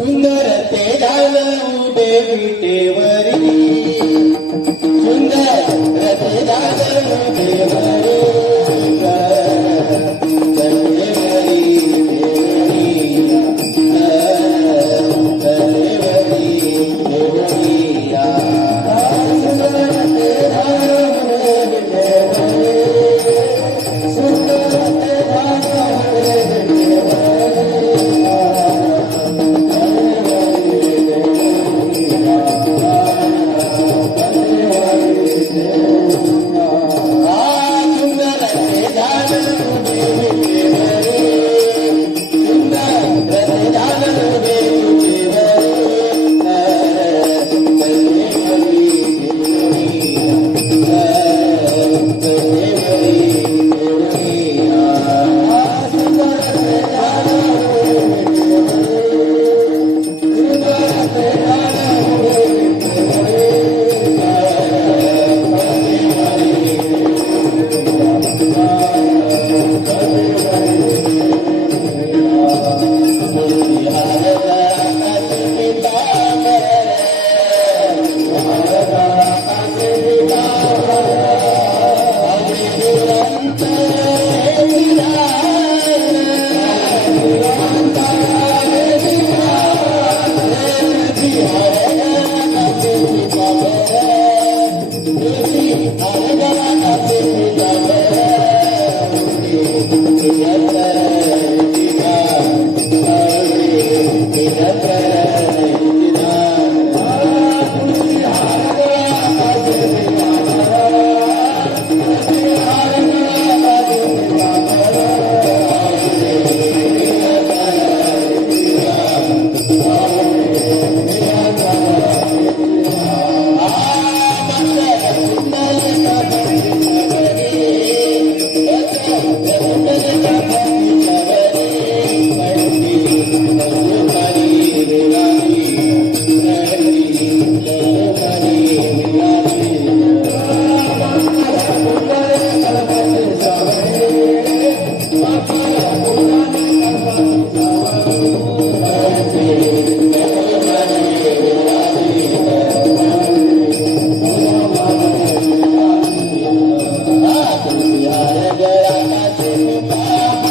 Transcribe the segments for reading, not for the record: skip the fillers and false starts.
सुंदर ते झालं उभे विटेवरी सुंदर ते झालं उभेवरी Yeah.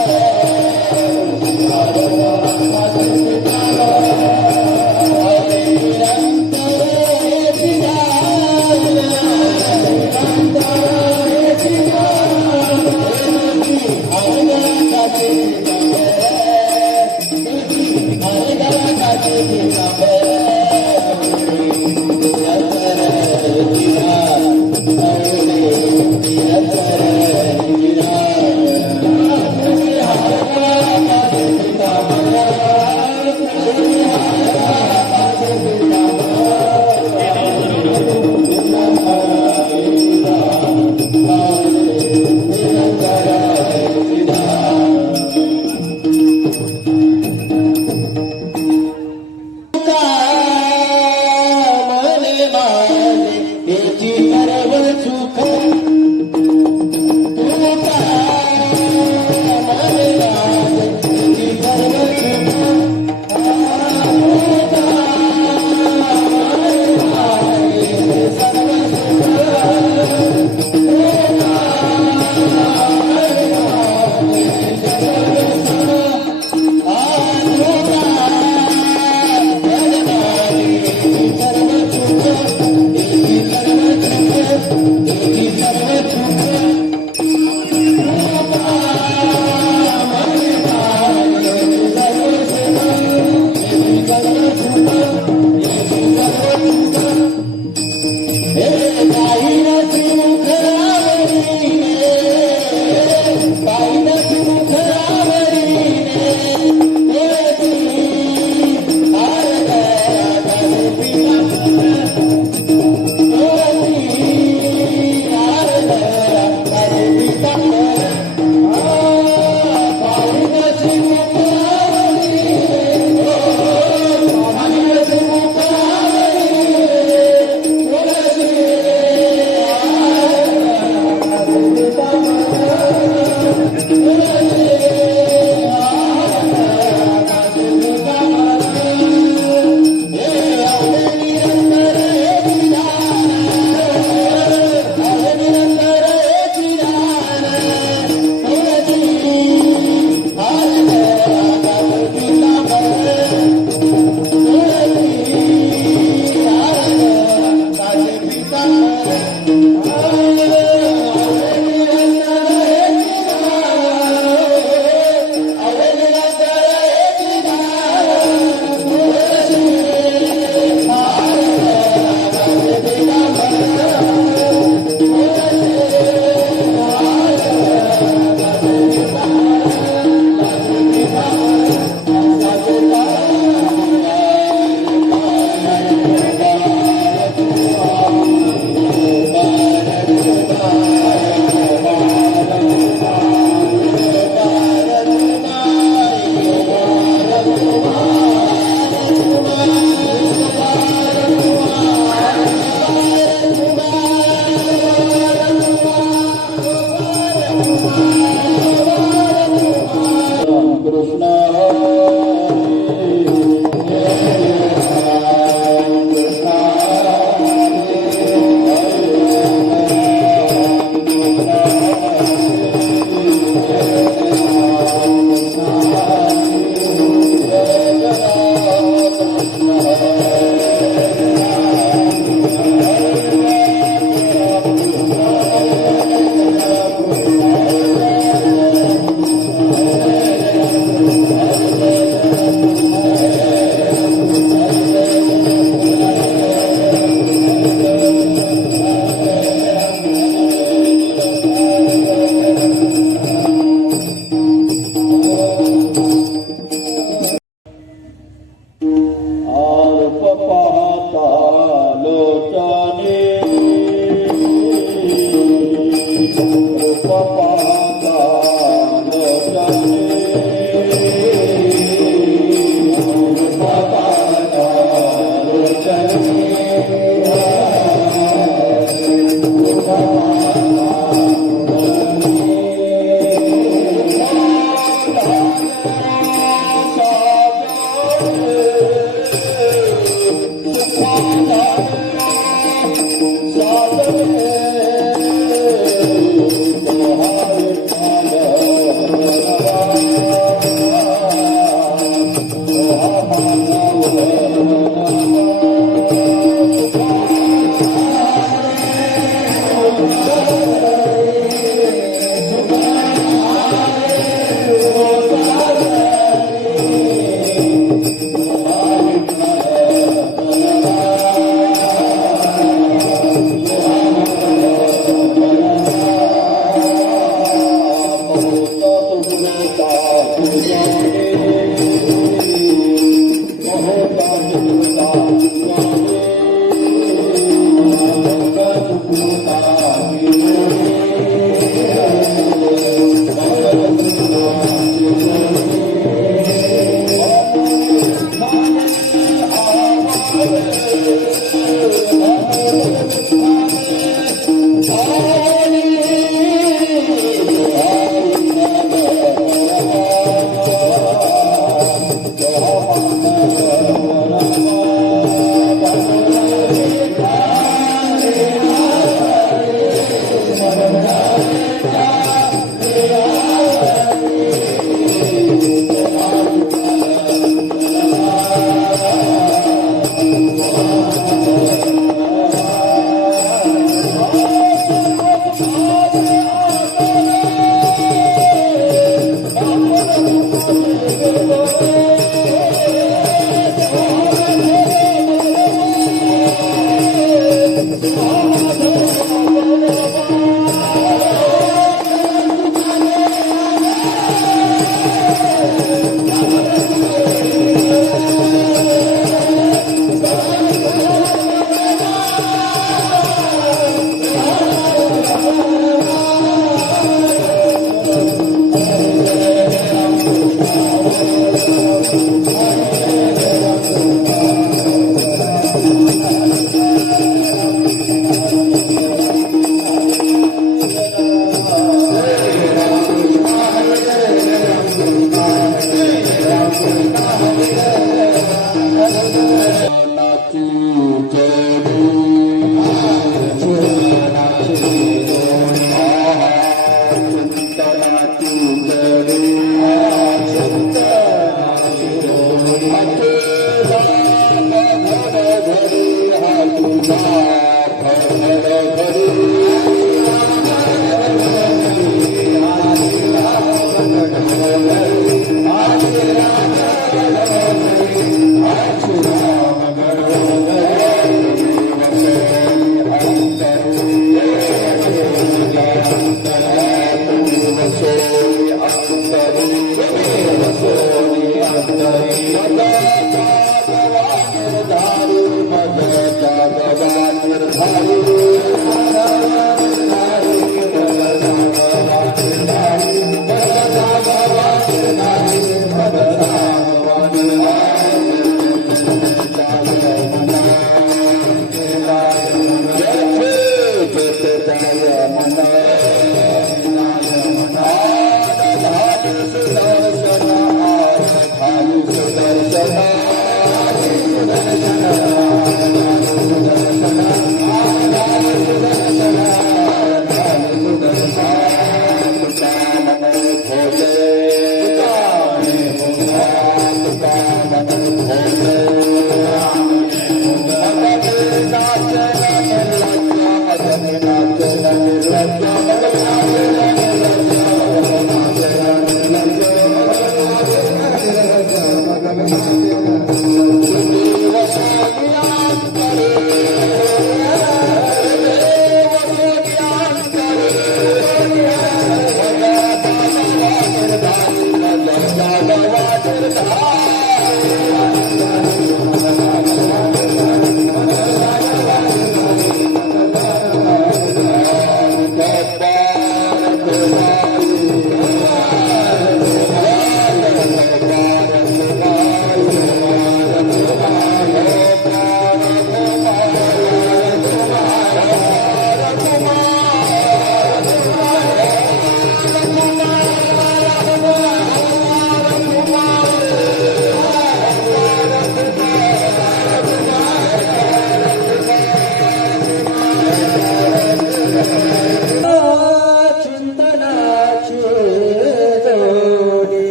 Oh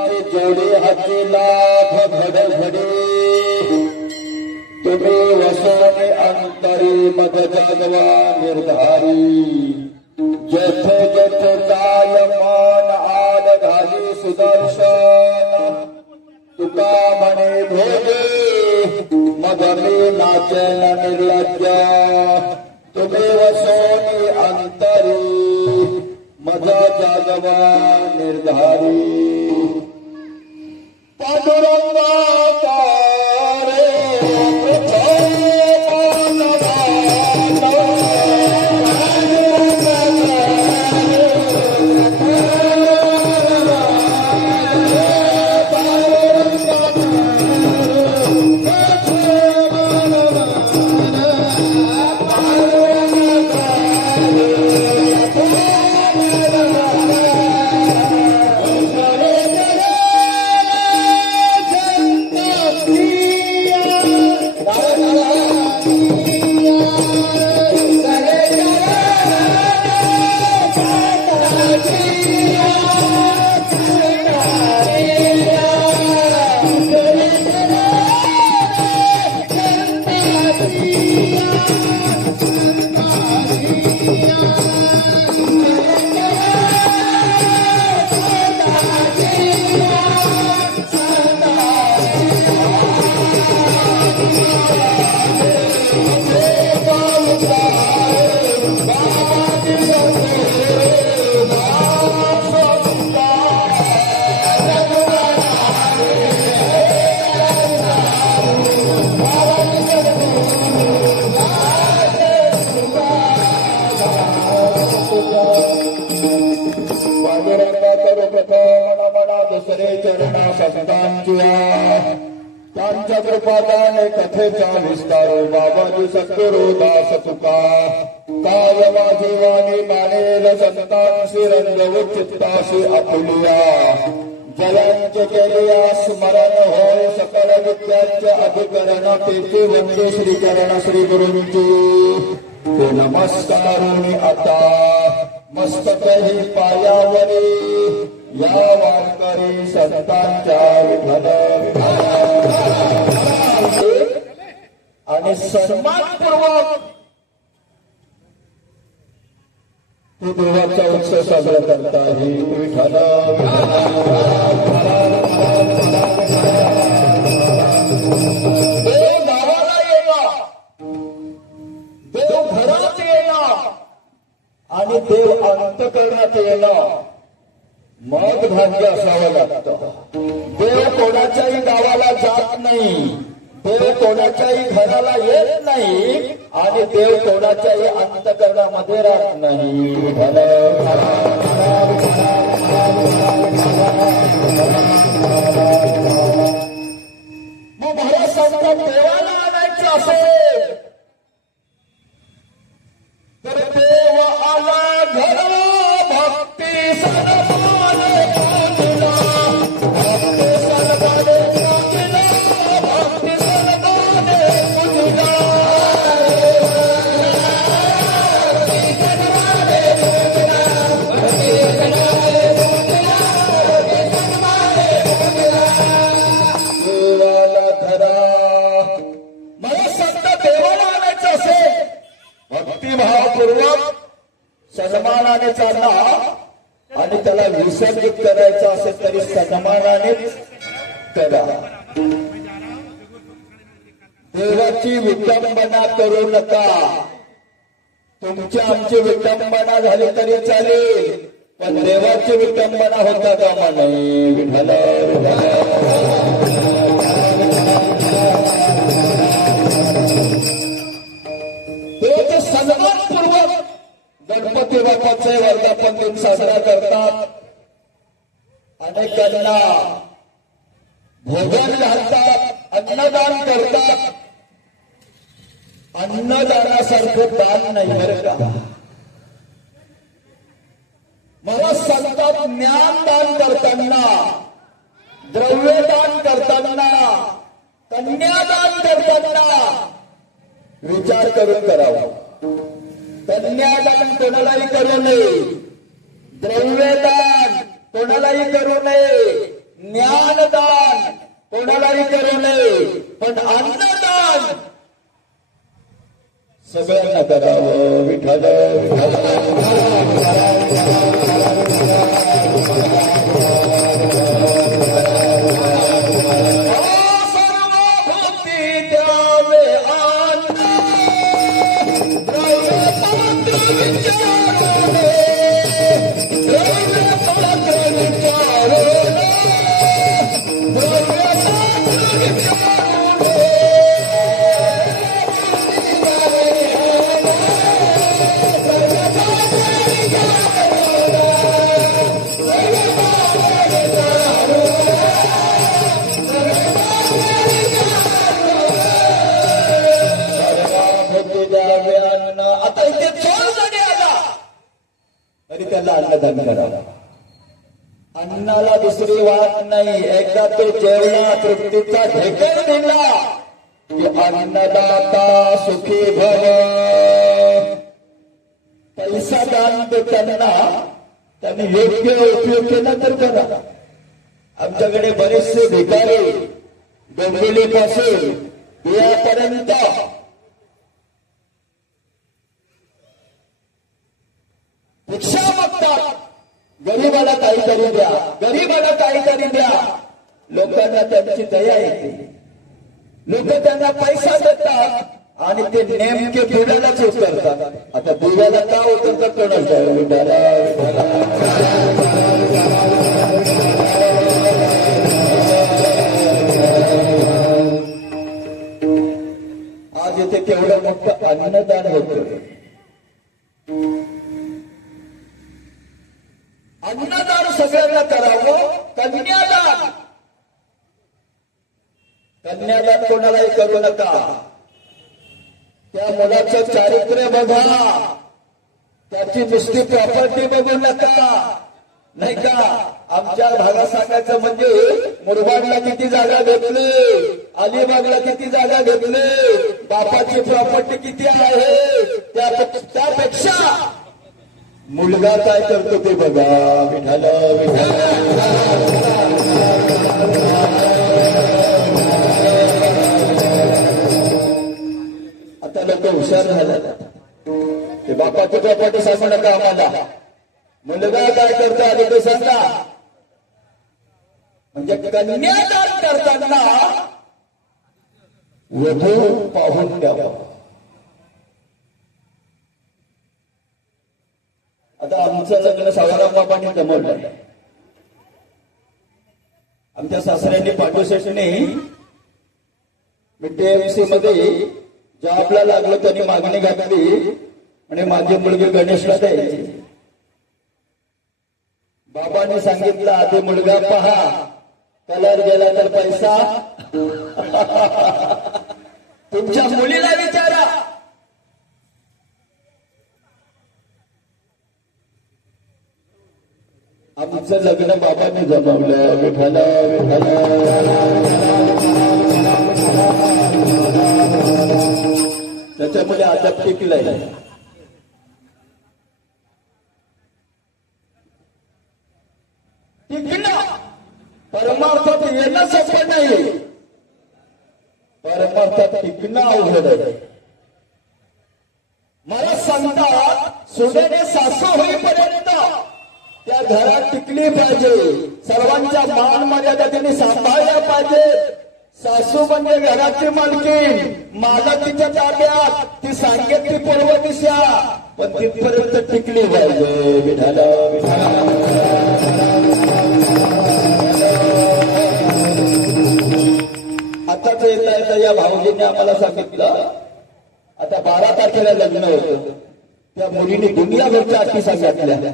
नामाचे जोडे हाचे लाभ घडघडे तुम्ही वसोने अंतरी मग जागवा निर्धारी जथ जथ जाय मान आल घाली सुदर्शन तुका म्हणे भोगे मग मी नाचन निर्लज्ज तुम्ही वसोने अंतरी मजा जागवा निर्धारी पांडुरंगा दुसरे चरणा संतांच्या त्यांच्या कृपादाने कथेचा विस्तार बाबाजी सद्गुरु दास तुका काय माझी वाणी मानेल संतांशी रंगवून चित्ताशी आपुलिया जयांचे केलिया स्मरण होय सकल विद्यांचे अधिकरण तेचे वंदे श्री चरण श्री गुरूंची ते नमस्कारुणी आता मस्तक ही पायावरी या वारकरी संतांच्या विठ्ठल आणि सन्मानपूर्वक ते देवाचा उत्सव साजरा करत आहे विठ्ठल देव गावाला येणार देव घरात येणार आणि देव अंतःकरणात येणार मग भाग्य असावं लागतं देव कोणाच्याही गावाला जात नाही देव कोणाच्याही घराला येत नाही आणि देव कोणाच्याही अंतःकरणामध्ये राहत नाही मग महाराज सांगतात देवाला आणायचं असेल तर देव आला घरा भक्ती सन्मान भक्तिभावपूर्वक सन्मानाने चालला आणि त्याला विसर्जित करायचं असेल तरी सन्मानानेच करा देवाची विटंबना करू नका तुमची आमची विटंबना झाली तरी चालेल पण देवाची विटंबना होता कामा नये विठ्ठल सन्मानपूर्वक गणपती बाप्पाचे वर्धापन दिन साजरा करतात अनेकांना भोजन घालतात अन्नदान करतात अन्नदानासारखं दान नाही बरं का मला सांगतात ज्ञानदान करताना द्रव्यदान करताना कन्यादान करताना विचार करून करावा कन्यादान कोणालाही करू नये द्रव्यदान कोणालाही करू नये काही करू नये, पण अन्नदान सगळ्यांना करावं. विठ्ठल आता इथे चोर जरी आला तरी त्याला अन्नदान करावं. अन्नाला दुसरी वाट नाही. एकदा तो जेवला, तृप्तीचा ढेकर दिला की अन्नदाता सुखी भव. पैसा दान देताना त्यांनी योग्य उपयोग केला तर करा. आमच्याकडे बरेचसे भिकारी डोंबिवलीपासून बियापर्यंत भिक्षा मागतात. गरीबाला काहीतरी द्या, गरीबाला काहीतरी द्या. लोकांना त्यांची दया येते. लोक त्यांना पैसा देतात आणि ते नेमके दिव्यालाच उतरतात. आता दिव्याला का उतरतात कोणाला? आज इथे केवढं मोठं अन्नदान होतं. अन्नदान सगळ्यांना करावं. कन्यादान, कन्यादान कोणालाही करू नका. त्या मुलाचं चारित्र्य बघा, त्याची नुसती प्रॉपर्टी बघू नका. नाही का? आमच्या भागात सांगायचं म्हणजे मुरबाडला किती जागा घेतली, अलिबागला किती जागा घेतली, बापाची प्रॉपर्टी किती आहे, त्यापेक्षा मुलगा काय करतो ते बघा. विठ्ठल आता लोक हुशार झाला. ते बापाची प्रॉपर्टी सांगू नका आम्हाला. मुलगा काय करतो आधी ते सांगा. म्हणजे कन्यादान करताना वधू पाहून द्यावा. आता आमचं लग्न सावराम बाबांनी जमवलं. आमच्या सासऱ्यांनी पांडुशेषने मी टीएमसी मध्ये जॉबला लागलो. त्यांनी मागणी घातली आणि माझी मुलगी गणेशला द्यायची. बाबांनी सांगितलं आधी मुलगा पहा, कलर गेला तर पैसा. तुमच्या मुलीला विचारा. आमचं लग्न बाबांनी जमवलं. विठ्ठल त्याच्यामुळे आता टिकलंय. टिकणं परमार्थात येणं सोपं नाही. परमार्थात टिकणं अवघड आहे. मला सांगतात सुनेने सासू होईपर्यंत त्या घरात टिकली पाहिजे. सर्वांच्या मान मर्यादा त्यांनी सांभाळल्या पाहिजे. सासू म्हणजे घराची मालकी, मालक तिच्या ताब्यात, ती सांगेल ती पूर्व दिशा, पण तिथपर्यंत टिकली पाहिजे. विठ्ठल आताच येता येता या भाऊजींनी आम्हाला सांगितलं आता 12 तारखेला लग्न होतं. त्या मुलीने दुनियाभरच्या अटी सांगितल्या.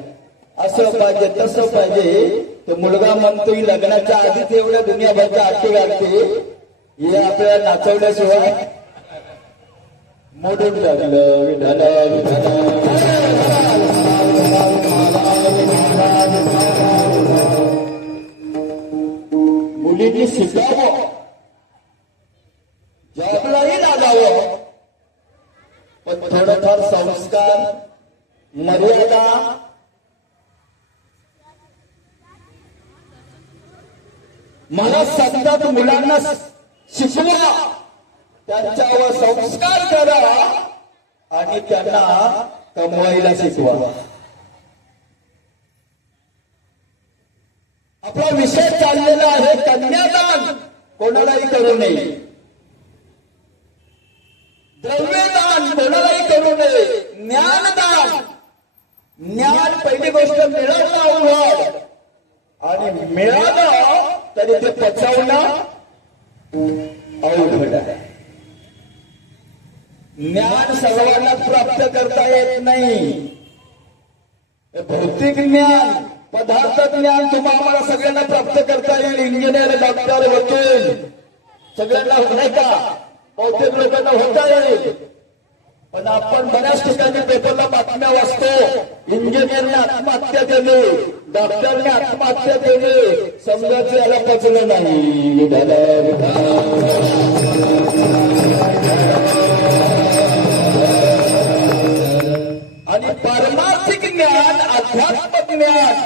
असं पाहिजे तसं पाहिजे. तो मुलगा म्हणतोय लग्नाच्या आधीच एवढ्या दुनियाभरच्या अटी घालते, हे आपल्याला नाचवल्याशिवाय मोडून टाकलं. विठ्ठल मुलींनी शिकावं, जॉबलाही लागावं, पण थोडंफार संस्कार मर्यादा मला सांगतात मुलांना शिकवा, त्यांच्यावर संस्कार करा आणि त्यांना कमवायला शिकवा. आपला विषय चाललेला आहे कन्यादान कोणालाही करू नये, द्रव्यदान कोणालाही करू नये, ज्ञानदान. ज्ञान पहिली गोष्ट मिळवणं अवघड आणि मिळालं तरी ते पचवणं अवघड आहे. ज्ञान सर्वांना प्राप्त करता येत नाही. भौतिक ज्ञान, पदार्थ ज्ञान तुम्हाला सगळ्यांना प्राप्त करता येईल. इंजिनियर, डॉक्टर, वकील सगळ्यांना नाही का, बहुतेक लोकांना होता येईल. पण आपण बऱ्याच ठिकाणी पेपरला बातम्या वाचतो, इंजिनियरने आत्महत्या केली, डॉक्टरने आत्महत्या केली. समजायचं याला पचलं नाही. आणि पारमार्थिक ज्ञान, आध्यात्मिक ज्ञान,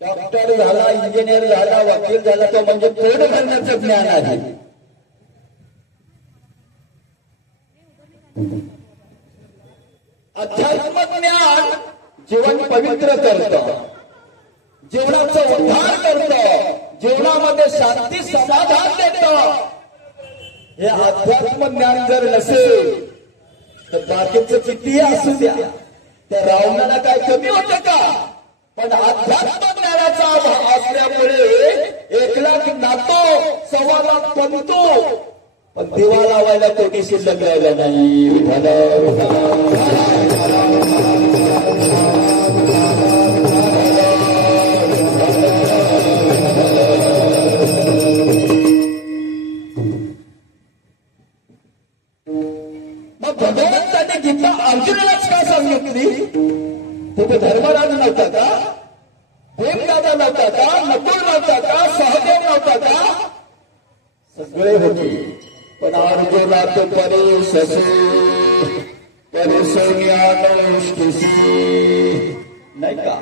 डॉक्टर झाला, इंजिनियर झाला, वकील झाला तो म्हणजे पोट भरण्याचं ज्ञान आहे. अध्यात्मिक ज्ञान जीवन पवित्र करतं, जीवनाचा उद्धार करतं, जीवनामध्ये शांती समाधान देतं. हे अध्यात्म ज्ञान जर नसेल तर बाकीचं कितीही असू द्या, त्या रावणाला काय कमी होतं का? पण अध्यात्म ज्ञानाचा अभाव असल्यामुळे 1,00,000 नातो, 1,25,00,000 पंतो, पण दिवा लावायला कोणी शिल्लक राहिला नाही. मग भगवंताने गीता अर्जुनालाच का सांगितली? तो धर्मराज नव्हता का? प्रेमदादा नव्हता का? नकुल नव्हता का? सहदेव नव्हता का? सगळे होते. पण अर्जुनात परिससे परिसोन्यानुष्ठिसी नाही का?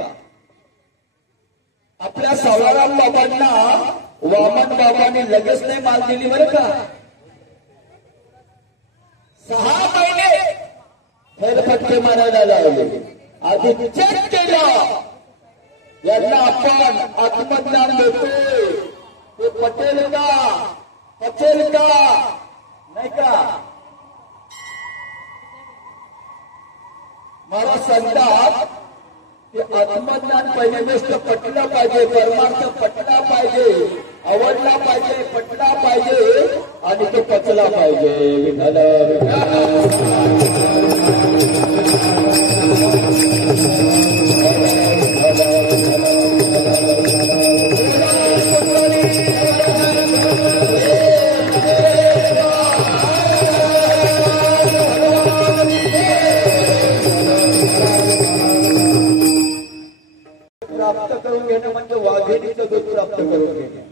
आपल्या सावळाराम बाबांना वामन बाबांनी लगेच नाही माल दिली बरं का. 6 महिने फेरफटके मारायला लावले. आधी चेक केलं यांना आपण आत्मज्ञान देतोय ते पटेल का, पचेल का नाही का. मला सांगतात की आत्मज्ञान पहिली गोष्ट पटलं पाहिजे, परमार्थ पटला पाहिजे, आवडला पाहिजे, पटला पाहिजे आणि तो पचला पाहिजे. प्राप्त करून घेणं म्हणजे वाघिणीचं दूध प्राप्त करून घेणं.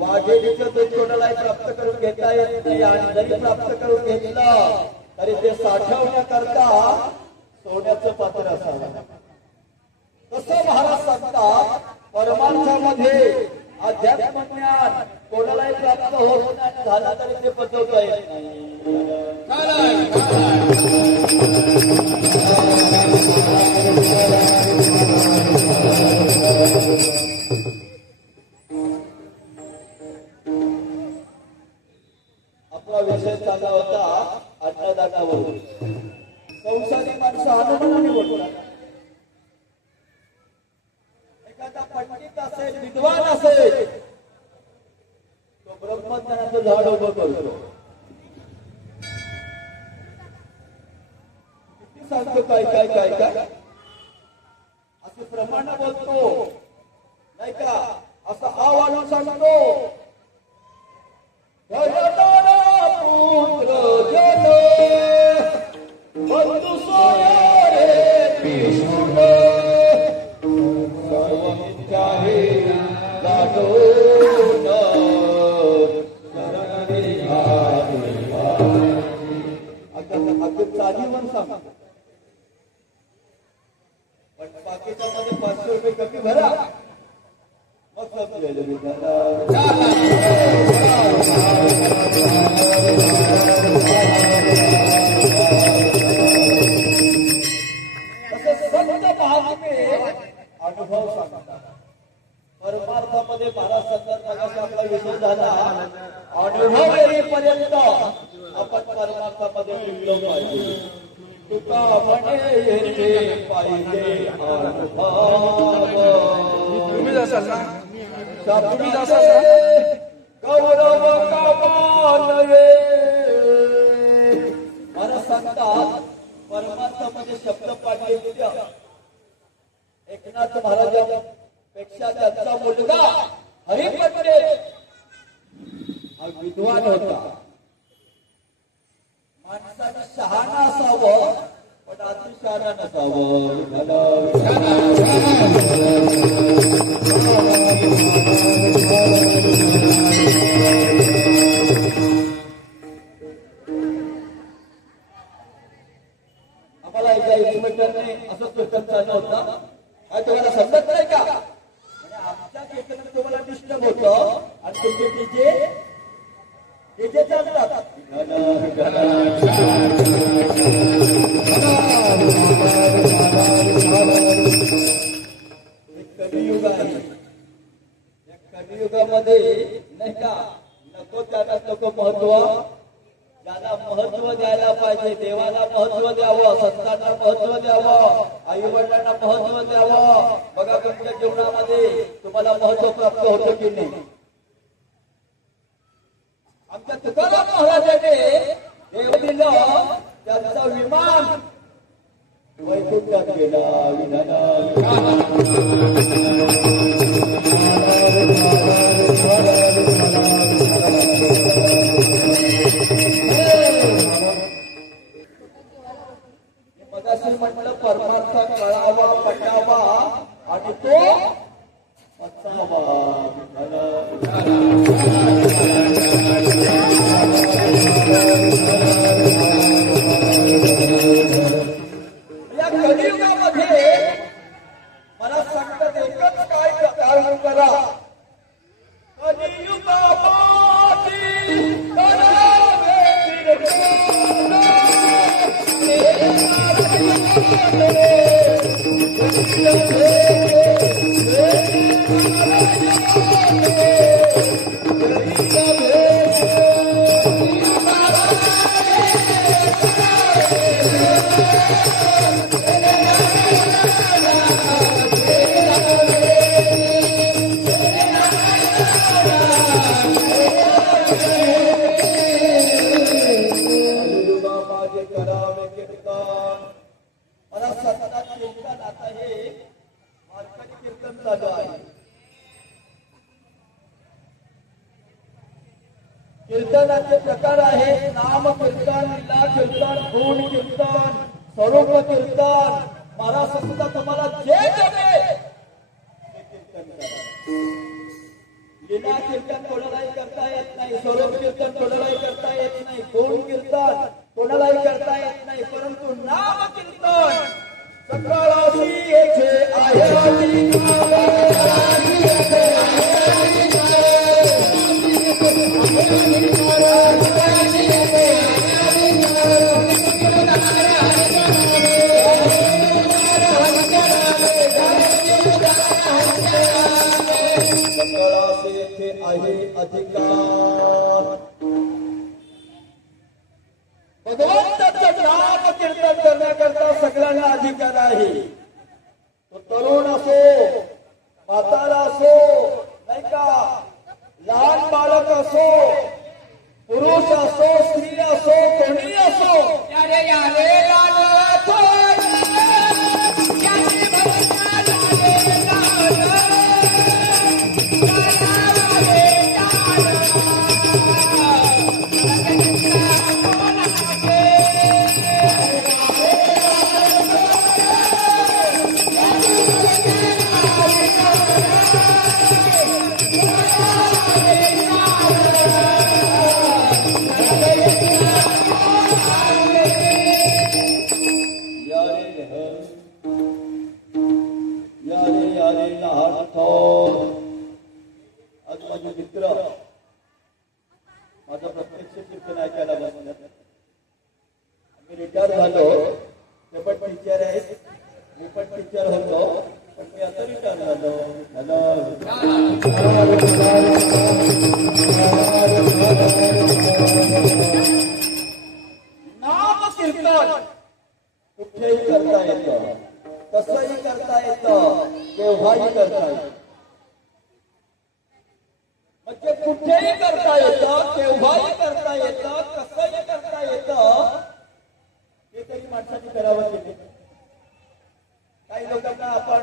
वाघिणीचं दूध कोणालाही प्राप्त करून घेता येत नाही. आणि जरी प्राप्त करून घेतलं तरी ते साठवण्याकरता सोन्याचं पात्र असावं. तसं महाराज सांगतात परमार्थामध्ये अध्यात्म ज्ञान कोणालाही प्राप्त होत नाही, झाला तरी ते पचवता येत नाही. आपला विषय चालला होता अन्नदानावर. संसारी माणसं अनुमानाने बोलतात. एखादा पंडित असेल, विद्वान असेल, तो ब्रह्मज्ञानाचं झाड उभं करतो. किती सांगतो काय काय काय काय असं प्रमाण बोलतो नाही का. असं आवाज सांगतो पुत्र जन बंधू सोया रे पिशुन सर्वमिच्छाहे गाढोन शरणरी अगदी चालीवन सांग. पण पाकिस्तानमध्ये 500 रुपये कमी भरा मग समजेल. परमार्थामध्ये महाराज संदर्भात आपला विषय झाला. अनुभव येईपर्यंत आपण परमार्थामध्ये टिकलो पाहिजे. तुका म्हणे येते पाहिजे अनुभव. तुम्ही असाल ना, तुम्ही शब्दाचे असाल ना. गौरव कामानये. महाराज सांगतात परमार्थामध्ये शब्द पाठवले. एकनाथ महाराजांपेक्षा त्यांचा मुलगा हरिपंडित हा विद्वान होता. माणसाने शहाणा असावं पण अतिशहाणा नसावं. आम्हाला एका इन्स्पेक्टरने असं कीर्तन चाललं होतं. काय तुम्हाला समजत नाही का? म्हणजे आमच्या कीर्तनात तुम्हाला डिस्टर्ब होतं आणि तुमचे डीजे चालतात. कलियुग आहे. या कलियुगामध्ये नाही का नको त्याला नको महत्व. ज्याला महत्व द्यायला पाहिजे देवाला महत्व द्यावं, संतांना महत्व द्यावं, आई वडिलांना महत्व द्यावं. बघा तुमच्या जीवनामध्ये तुम्हाला महत्व प्राप्त होतं की नाही? आमच्या तुकाराम महाराजांनी देव दिलं त्यांचं विमान वैकुंठात गेला. मगाशी म्हटलं परमार्थ कळावा पटावा आणि तो पचावा. या कलियुगामध्ये मला सांगतात एकच काय कारण करा. कलियुगामध्ये करावे कीर्तन. मला सतत कीर्तन आता हे मार्कटी कीर्तन चालू आहे. कीर्तनाचे प्रकार आहेत नाम कीर्तन, लीला कीर्तन, गुण कीर्तन, स्वरूप कीर्तन. महाराज सुद्धा तुम्हाला जे जमेल ते कीर्तन करा. लीला कीर्तन कोणालाही करता येत नाही, स्वरूप कीर्तन कोणालाही करता येत नाही, गुण कीर्तन कोणालाही करता येत नाही, परंतु नाम कीर्तन सकाळी येथे आहे अधिकार. भगवंताचं नाम कीर्तन करण्याकरता सगळ्यांना अधिकार आहे. तो तरुण असो, म्हातारा असो, नाही का लहान बालक असो, पुरुष असो, स्त्री असो, कोणी असो. यारे यारे आज माझे मित्र माझा प्रत्यक्ष कीर्तन ऐकायला बसल्यात. मी रिटायर झालो. ते पण टीचर आहेत, मी पण टीचर होतो, पण मी आता रिटायर झालो. नाम कीर्तन कुठेही करता येतं, कसंही करता येतं, केव्हाही करता येतं. म्हणजे कुठेही करता येतं, केव्हाही करता येतं, कसंही करता येतं. हे तरी माणसाने करावं केले. काही लोकांना आपण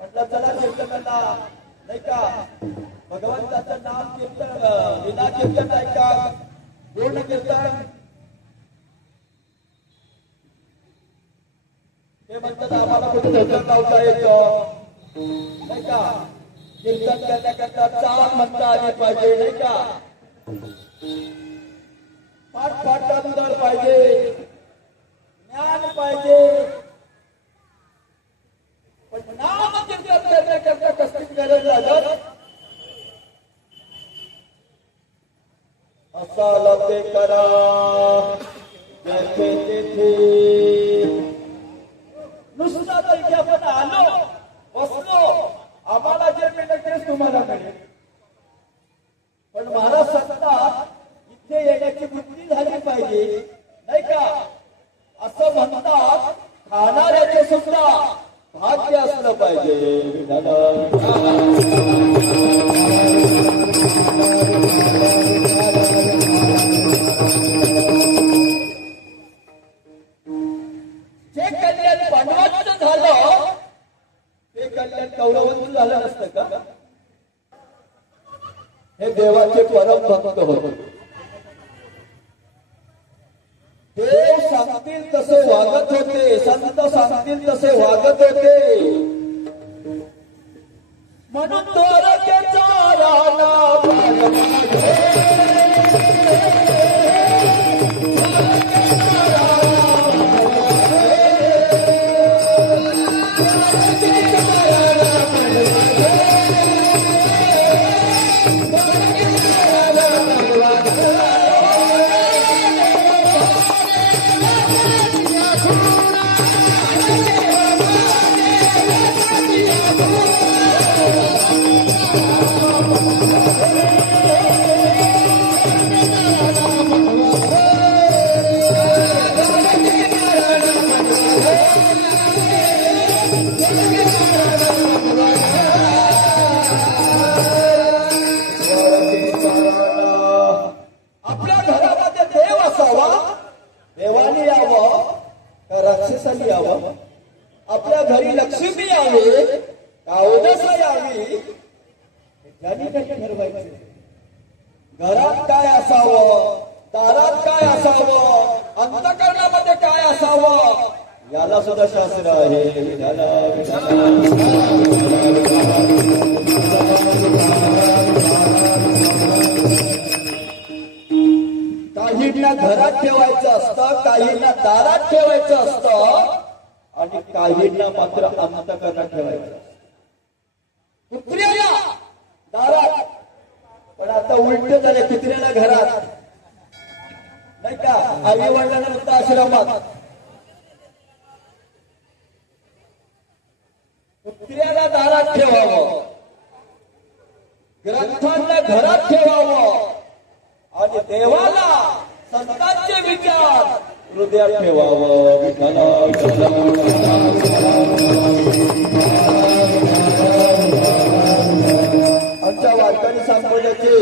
म्हटलं चला कीर्तनाला नाही का, भगवंताचं नाम कीर्तन, विना कीर्तन नाही का, पूर्ण कीर्तन. ते म्हणतात आम्हाला कुठे कीर्तन लावता येतं नाही का, कीर्तन करण्याकरता चाल म्हणता आली पाहिजे नाही का, पाठ पाहिजे, ज्ञान पाहिजे. पण नाम कीर्तन करण्याकरता कसली गरज लागत. असाल ते करा जेथे तेथे. नुसता तरी आपण आलो बसलो, आम्हाला जे मिळेल तेच तुम्हाला मिळेल. पण महाराज सांगतात इथे येण्याची बुद्धी झाली पाहिजे नाही का. असं म्हणतात खाणाऱ्याचे सुद्धा भाग्य असलं पाहिजे. जे कल्याण पांडवांचं झालं ते कल्याण कौरवांचं झालं नसतं का. हे देवाचे परम भक्त होते. देव सांगतील तसे वागत होते, संत सांगतील तसे वागत होते. म्हणून द्वारकेचा राणा आपल्या घरामध्ये देव असावा, देवाने यावं का राक्षसाने यावं. आपल्या घरी लक्ष्मी यावी का ओदस यावी, ज्यांनी त्यांनी ठरवायचं. घरात काय असावं, दारात काय असावं, अंतःकरणामध्ये काय असावं, याला सुद्धा शास्त्र आहे. काहींना घरात ठेवायचं असतं, काहींना दारात ठेवायचं असतं आणि काहींना मात्र अंतःकरणात ठेवायचं असतं. कुत्र्याला दारात, पण आता उलट झाले. कुत्र्याला घरात नाही का, आई वडिलांना फक्त आश्रमात. कुत्र्याला दारात ठेवावं, ग्रंथांना घरात ठेवावं आणि देवाला संतांचे विचार हृदयात ठेवावं. आमच्या वारकरी संप्रदायाचे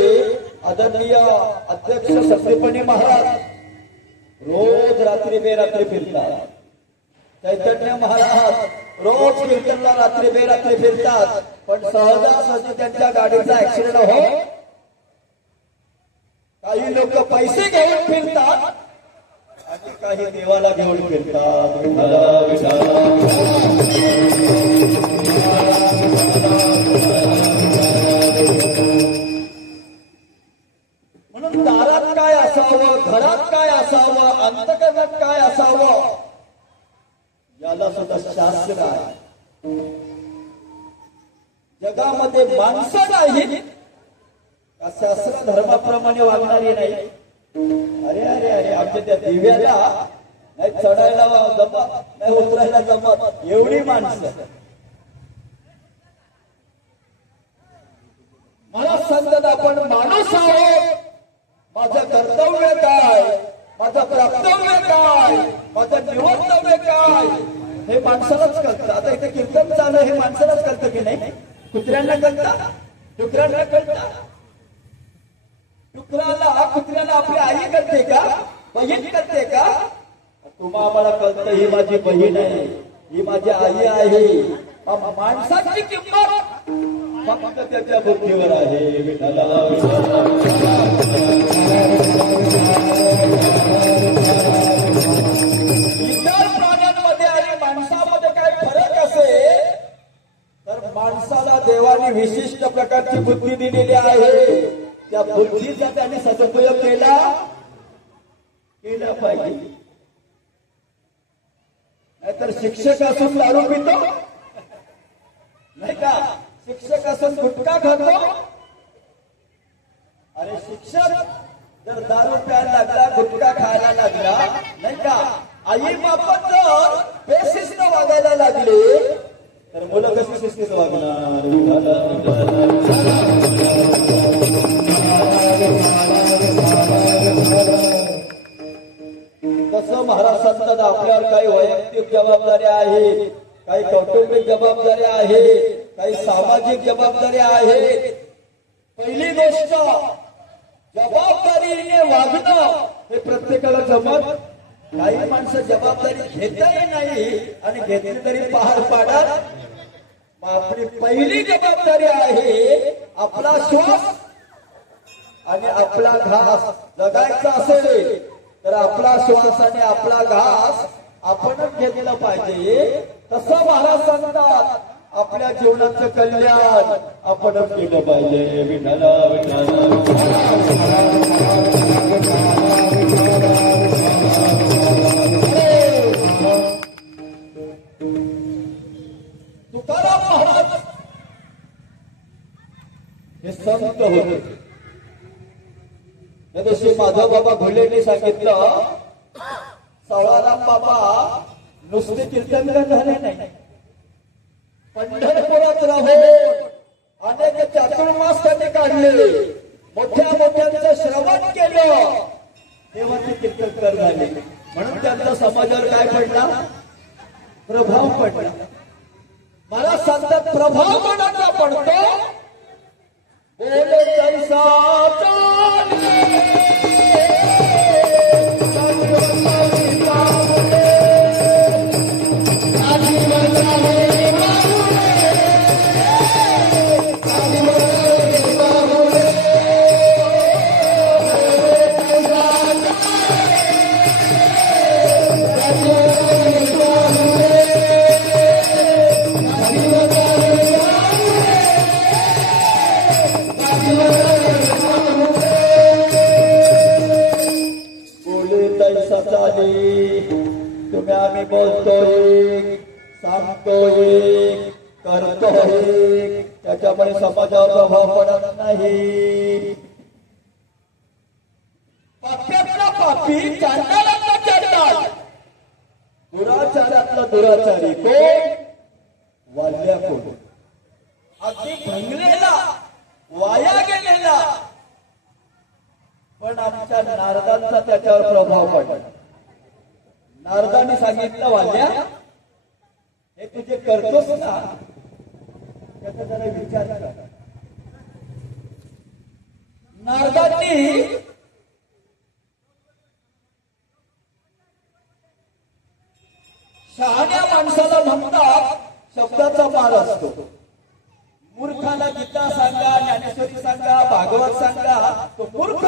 आदरणीय अध्यक्ष सत्रेपणी महाराज रोज रात्री बेरात्री फिरतात. चैतन्य महाराज रोज कीर्तनला रात्री बेरात्री फिरतात. पण सहजासहजी त्यांच्या गाडीचा ऍक्सिडेंट हो. काही लोक पैसे घेऊन फिरतात आणि काही देवाला घेऊन फिरतात. म्हणून दारात काय असावं, घरात काय असावं, अंतःकरणात काय असावं, याला सुद्धा शास्त्र आहे. जगामध्ये माणसं नाही का शास्त्र धर्माप्रमाणे वागणारी नाही. अरे अरे अरे आमच्या त्या दिव्याला नाही चढायला जमत, नाही उतरायला जमत, एवढी माणसं. माणसालाच कळतं. आता इथे कीर्तन चालू हे माणसालाच कळतं की नाही? कुत्र्यांना कळतं, डुकरांना कळतं. कुत्र्याला आपली आई कळते का, बहीण कळते का? तुम्हा आम्हाला कळतं ही माझी बहीण आहे, ही माझी आई आहे. माणसाची किंमत फक्त त्याच्या बुद्धीवर आहे. इतर प्राण्यांमध्ये आणि माणसामध्ये काय फरक असेल तर माणसाला देवाने विशिष्ट प्रकारची बुद्धी दिलेली आहे. त्या बुद्धीचा त्याने सदुपयोग केला पाहिजे. नाहीतर शिक्षक असून दारू पितो नाही का, शिक्षक असून गुटखा खातो. अरे शिक्षक जर दारू प्यायला लागला, गुटखा खायला लागला नाही का, आई बापच जर बेशिस्त वागायला लागले तर मुलं कशी शिस्तीत वागणार? कसं महाराज सांगतात आपल्यावर काही वैयक्तिक जबाबदारी आहे, काही कौटुंबिक जबाबदारी आहे, काही सामाजिक जबाबदारी आहे. पहिली गोष्ट जबाबदारीने वागणं हे प्रत्येकाला जमत. काही माणसं जबाबदारी घेताही नाही आणि घेतली तरी पार पाडा. आपली पहिली जबाबदारी आहे आपला श्वास आणि आपला घास जगायचा असेल तर आपला श्वास आणि आपला घास आपणच घेतला पाहिजे. तसं महाराज सांगतात आपल्या जीवनाचं कल्याण आपणच केलं पाहिजे. विठाला तुकाराम महाराज हे संत होते. त्या दिवशी माधव बाबा घोलेंनी सांगितलं सावळाराम बाबा नुसते कीर्तनकार झाले नाही, पंढरपुरात राहून अनेक चातुर्मास त्यांनी काढले, मोठ्या मोठ्यांचं श्रवण केलं, तेव्हा ते कीर्तनकार झाले. म्हणून त्यांचा समाजावर काय पडला? प्रभाव पडला. मला सांगतात प्रभाव कोणाचा पडतो? बोले जैसा तुम्ही आम्ही बोलतोय, सांगतोय, करतोय, त्याच्यामुळे समाजावर प्रभाव पडत नाही. पाप्यातला पापी, चांडाळातला चांडाळ, दुराचारातला दुराचारी कोण? वाल्या कोण? अगदी भंगलेला, वाया गेलेला, पण आमच्या नारदांचा त्याच्यावर प्रभाव पडला. नारदांनी सांगितलं वाल्या हे तुझे करतोस ना त्याचा जरा विचार कर. नारदांनी शहाण्या माणसाला म्हणतात शब्दाचा मार असतो. मूर्खाला गीता सांगा, ज्ञानेश्वरी सांगा, भागवत सांगा, तो मूर्ख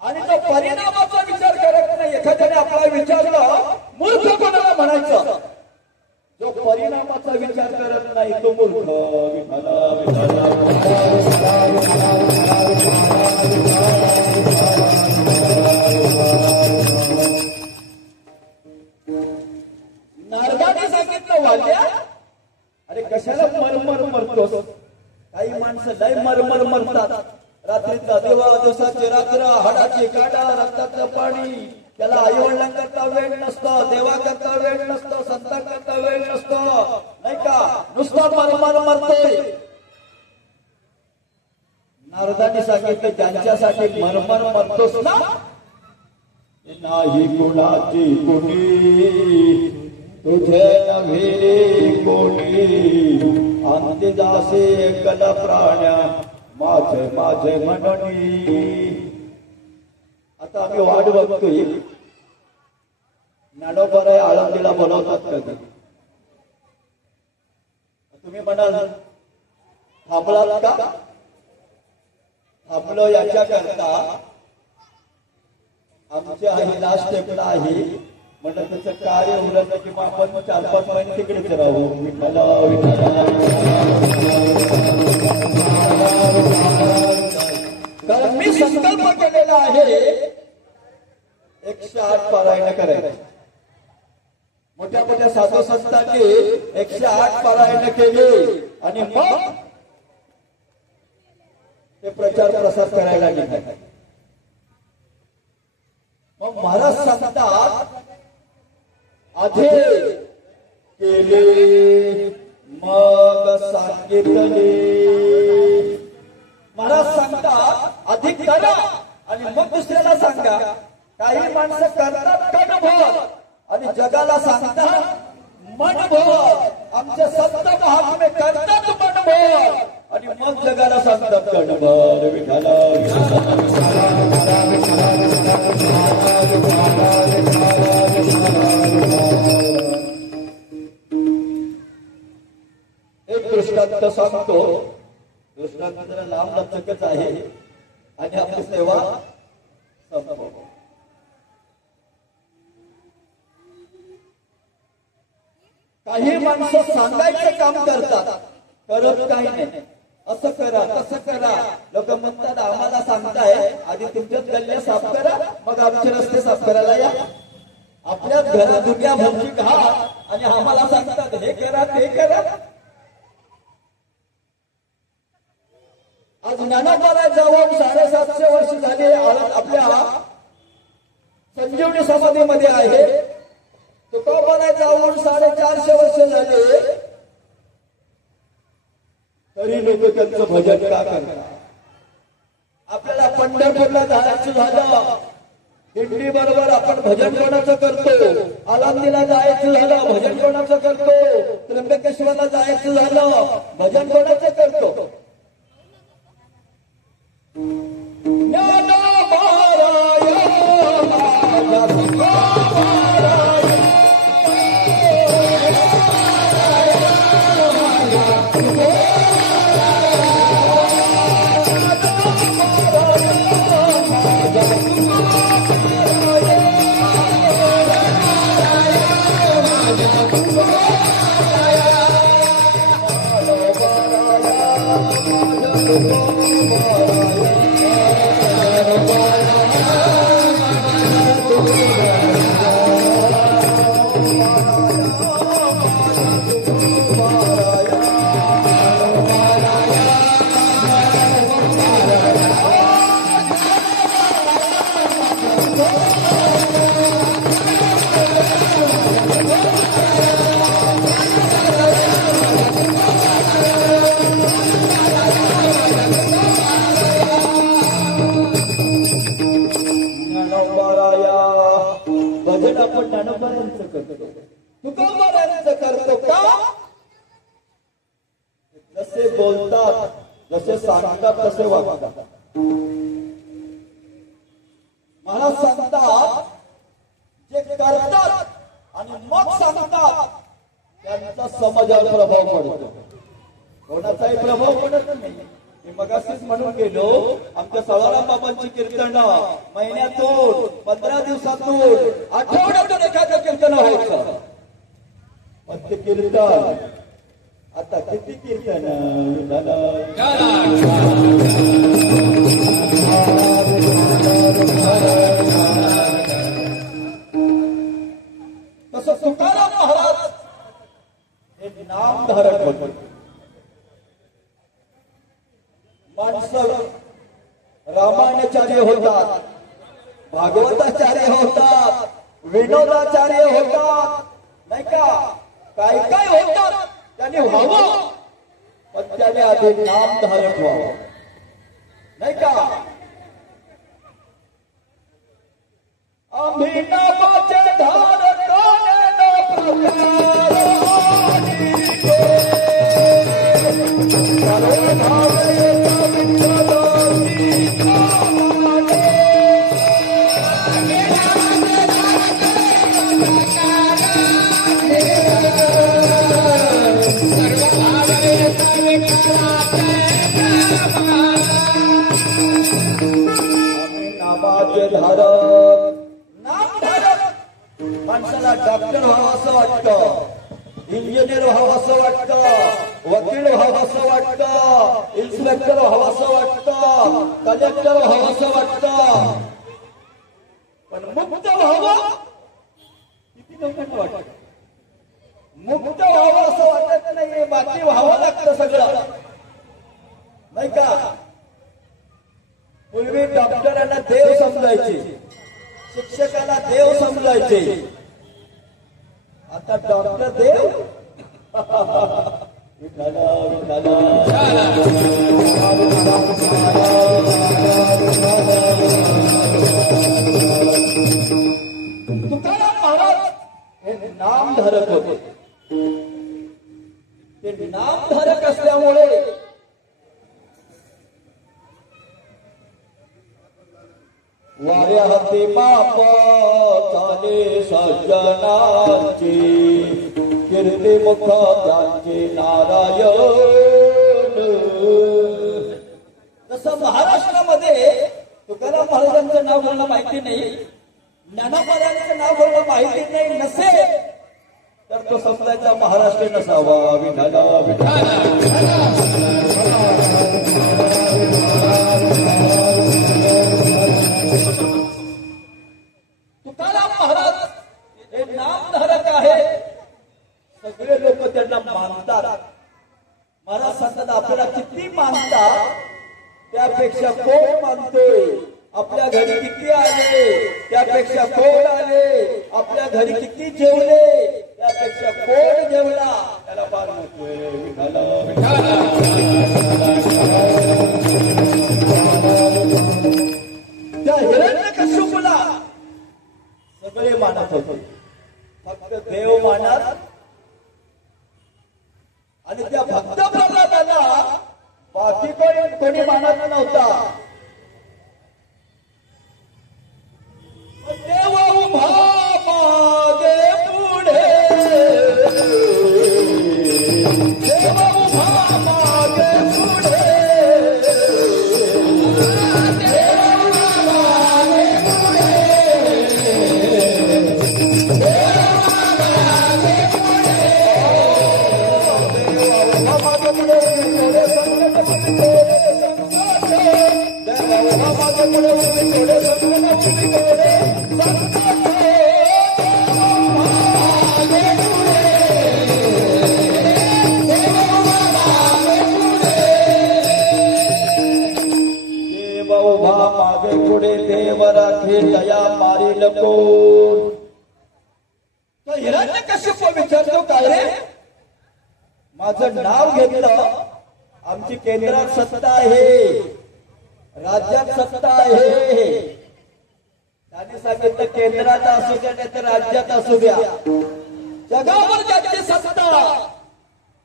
आणि तो परिणामाचा विचार करत नाही. एखाद्याने आपल्याला विचारलं मूर्ख कोणाला म्हणायचं? जो परिणामाचा विचार करत नाही तो मूर्ख. नारदाने सांगितलं वाल्या अरे कशाला मरमर मरतोस? काही माणसं लय मरमर मरतात. रात्रीचा दिवा, दिवसाची रात्र, हाडाची काटा, रक्ताचं पाणी, त्याला आई वडिलांकरता वेळ नसतो, देवाकरता वेळ नसतो, संतांकरता वेळ नसतो नाही का, नुसता मरमर मरतोय. नारदांनी सांगितलं ज्यांच्यासाठी मरमर मरतोस ना नाही कुणाची कुणी तुझे नव्हे कोणी अंती दासे एकला प्राण्या माझे माझे म्हणणी. आता आम्ही वाट बघतोय ज्ञानोबा आळंदीला बोलवतात कधी. तुम्ही म्हणाल थांबलात का? थांबलो याच्या करता आमची आई लास्ट स्टेपला आहे म्हणलं त्याचं कार्य उरलं किंवा आपण 4-5 महिने तिकडेच राहू. कारण मी संकल्प केलेला आहे 108 पारायण करायचं. मोठ्या मोठ्या साधू संतांनी 108 पारायण केले आणि मग ते प्रचार प्रसार करायला गेले. मग महाराज सांगतात आधी केले मग सांगितले. महाराज सांगतात आधी करा आणि मग दुसऱ्याला सांगा. काही माणसं करतात कणभर आणि जगाला सांगतात मनभर. आमचे संत महात्मे करतात मनभर आणि मग जगाला सांगतात कणभर. विठाला एक दृष्टांत सांगतो. दृष्टांत जरा लांब लचकच आहे आणि आपली सेवा संपवतो. काही माणसं सांगायचं काम करतात, करत काही नाही. असं करा तसं करा. लोक म्हणतात आम्हाला सांगताय आधी तुमच्याच गल्ल्या साफ करा मग आमचे रस्ते साफ करायला या. आपल्याच घरात दुनिया भरची घात आणि आम्हाला सांगतात हे करा ते करा. आज ज्ञानोबा जाऊन 750 वर्ष झाले आपल्या संजीवनी समाधीमध्ये आहे. तुकोबाला जाऊन 450 वर्ष झाले तरी लोक त्यांचं भजन का करतात. आपल्याला पंढरपूरला जायचं झालं दिंडी बरोबर आपण भजन कोणाचं करतो. आळंदीला जायचं झालं भजन कोणाचं करतो. त्र्यंबकेश्वरला जायचं झालं भजन कोणाचं करतो. भजन आपण ज्ञानोबांचं करतो, तुकोबांचं करतो का? जसे बोलतात जसे सांगतात तसे वागतात. महाराज सांगतात जे करतात आणि मग सांगतात त्यांचा समाजावर प्रभाव पडतो. कोणाचाही प्रभाव पडत नाही. मी मगाशीच म्हणून गेलो आमच्या सवाराम बाबांची कीर्तन महिन्यातून 15 दिवसातून आठवड्यातून एखादं कीर्तन व्हायचं. पण ते कीर्तन आता किती कीर्तन तसं तुकाराम महाराज हे नामधारक होते. माणसं रामायणाचार्य होतात, भागवताचार्य होतात, विनोदाचार्य होतात, नाही का? काय काय होतात. त्याने व्हावं पण त्याने आधी नामधारक व्हावं, नाही का? आम्ही नामाचे धारक नामाचे धारक नाम धारक माणसाला डॉक्टर व्हावं असं वाटतं, इंजिनियर व्हावं असं वाटतं, वकील व्हावं असं वाटतं, इन्स्पेक्टर व्हावं असं वाटतं, कलेक्टर व्हावं असं वाटतं, पण मुक्त व्हावं किती लोकांना वाटतं. मुक्त व्हावं असं वाटत नाही, बाकी व्हावं लागतं सगळं, नाही का. पूर्वी डॉक्टरांना देव समजायचे, शिक्षकाला देव समजायचे, आता डॉक्टर देव. विठाला तुकाराम महाराज हे नामधारक होते. ते नामधारक असल्यामुळे वाऱ्या हाती पाप झाले सज्जनाची, कीर्ती मुख त्यांचे नारायण. जसं महाराष्ट्रामध्ये तुकाराम महाराजांचं नाव कोणाला माहिती नाही, ज्ञानोबांचं नाव कोणाला माहिती नाही नसेल तर तो समजायचा महाराष्ट्र नसावा. विठाला तुकाराम महाराज हे नामधारक आहे. सगळे लोक त्यांना मानतात. महाराज सांगतात आपल्याला किती मानतात त्यापेक्षा कोण मानतोय, आपल्या घरी किती आले त्यापेक्षा कोण आले, आपल्या घरी किती जेवले त्यापेक्षा कोण जेवला त्याला फार महत्व आहे. त्या हिरण्यकश्यपूला सगळे मानत होते, फक्त देव मानत. आणि त्या भक्त प्रल्हादाला बाकी कोणी मानत नव्हता. देव उभा मागे पुढे, देव उभा मागे पुढे, पुढे देव राखे दया मारील कोण. तो हिरण्यकश्यप विचारतो काय रे, माझं नाव घेतलं, आमची केंद्रात सत्ता आहे, राज्यात सत्ता आहे. त्याने सांगितलं केंद्रात असू द्या नाही तर राज्यात असू द्या, जगावर ज्याची सत्ता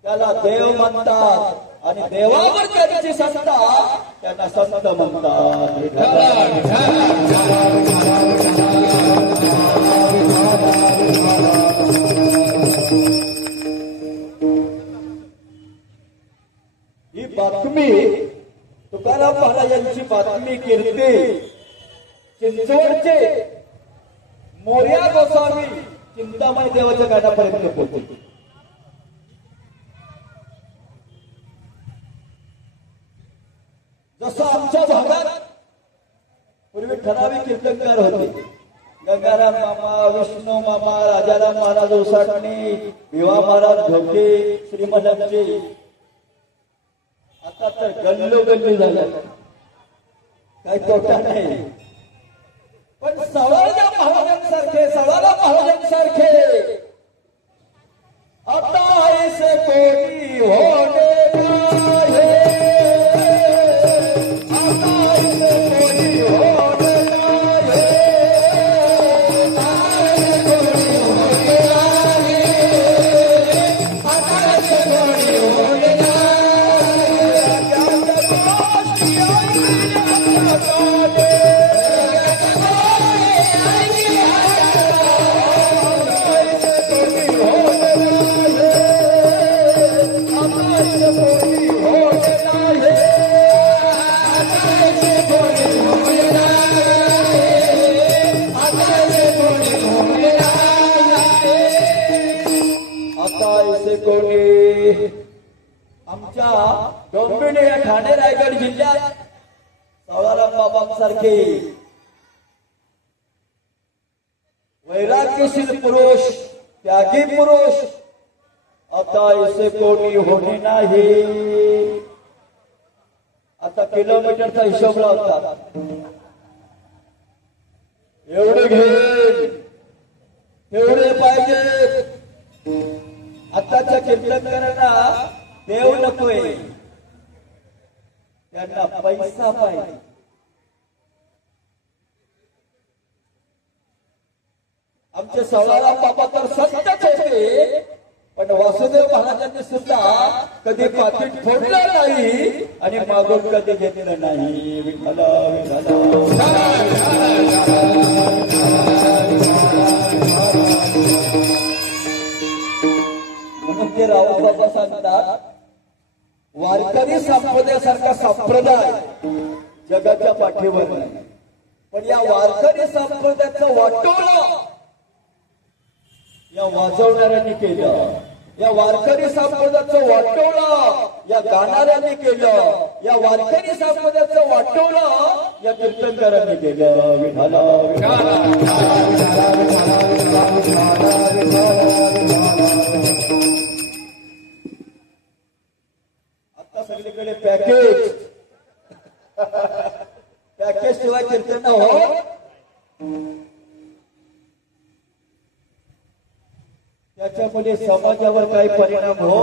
त्याला देव म्हणतात, आणि देवावर ज्याची सत्ता त्यांना संत म्हणतात. ही बातमी तुकाराम महाराजांची बातमी कीर्ती चिंचवडचे मोर्या गोसावी चिंतामणी देवाच्या गाण्यापर्यंत पोहोचली. जसं आमच्या भागात पूर्वी ठराविक कीर्तनकार होते, गंगाराम मामा, विष्णू मामा, राजाराम महाराज उसाटणे, भिवा महाराज झोके, श्रीमंतांचे. आता तर गल्लोगल्ली झाल्या, काही तोटा नाही. पण सवाळ्या महाराजांसारखे, सवाला महाराजांसारखे आता ऐसे कोणी होणे नाही, आता ऐसे कोणी होणे नाही, कोणी होणे नाही. आता ऐसे कोणी आमच्या डोंबिवली या ठाणे रायगड जिल्ह्यात सावळाराम बाबांसारखे वैराग्यशील पुरुष, त्यागी पुरुष आता ऐसे कोणी होणे नाही. आता किलोमीटरचा हिशोब लावतात. एवढे घेईल एवढे पाहिजे. आताच्या कीर्तनकारांना देव नकोय, त्यांना पैसा पाहिजे. आमचे सावळाराम बाबा तर सत्यच होते, पण वासुदेव महाराजांनी सुद्धा कधी पाकिट फोडलं नाही आणि मागून कधी घेतलं नाही. विठ्ठला म्हणून ते राऊत बाबा सांगतात, वारकरी संप्रदायासारखा संप्रदाय जगाच्या पाठीवर नाही, पण या वारकरी संप्रदायाचं वाटोळं या वाजवणाऱ्यांनी केलं. या वारकरी संप्रदायाचं वाटोळं या गाणाऱ्यांनी केलं. या वारकरी संप्रदायाचं वाटोळं या कीर्तनकारांनी केलं. विठाला आता सगळीकडे पॅकेज पॅकेज शिवाय कीर्तन हो. त्याच्यामध्ये समाजावर काही परिणाम हो.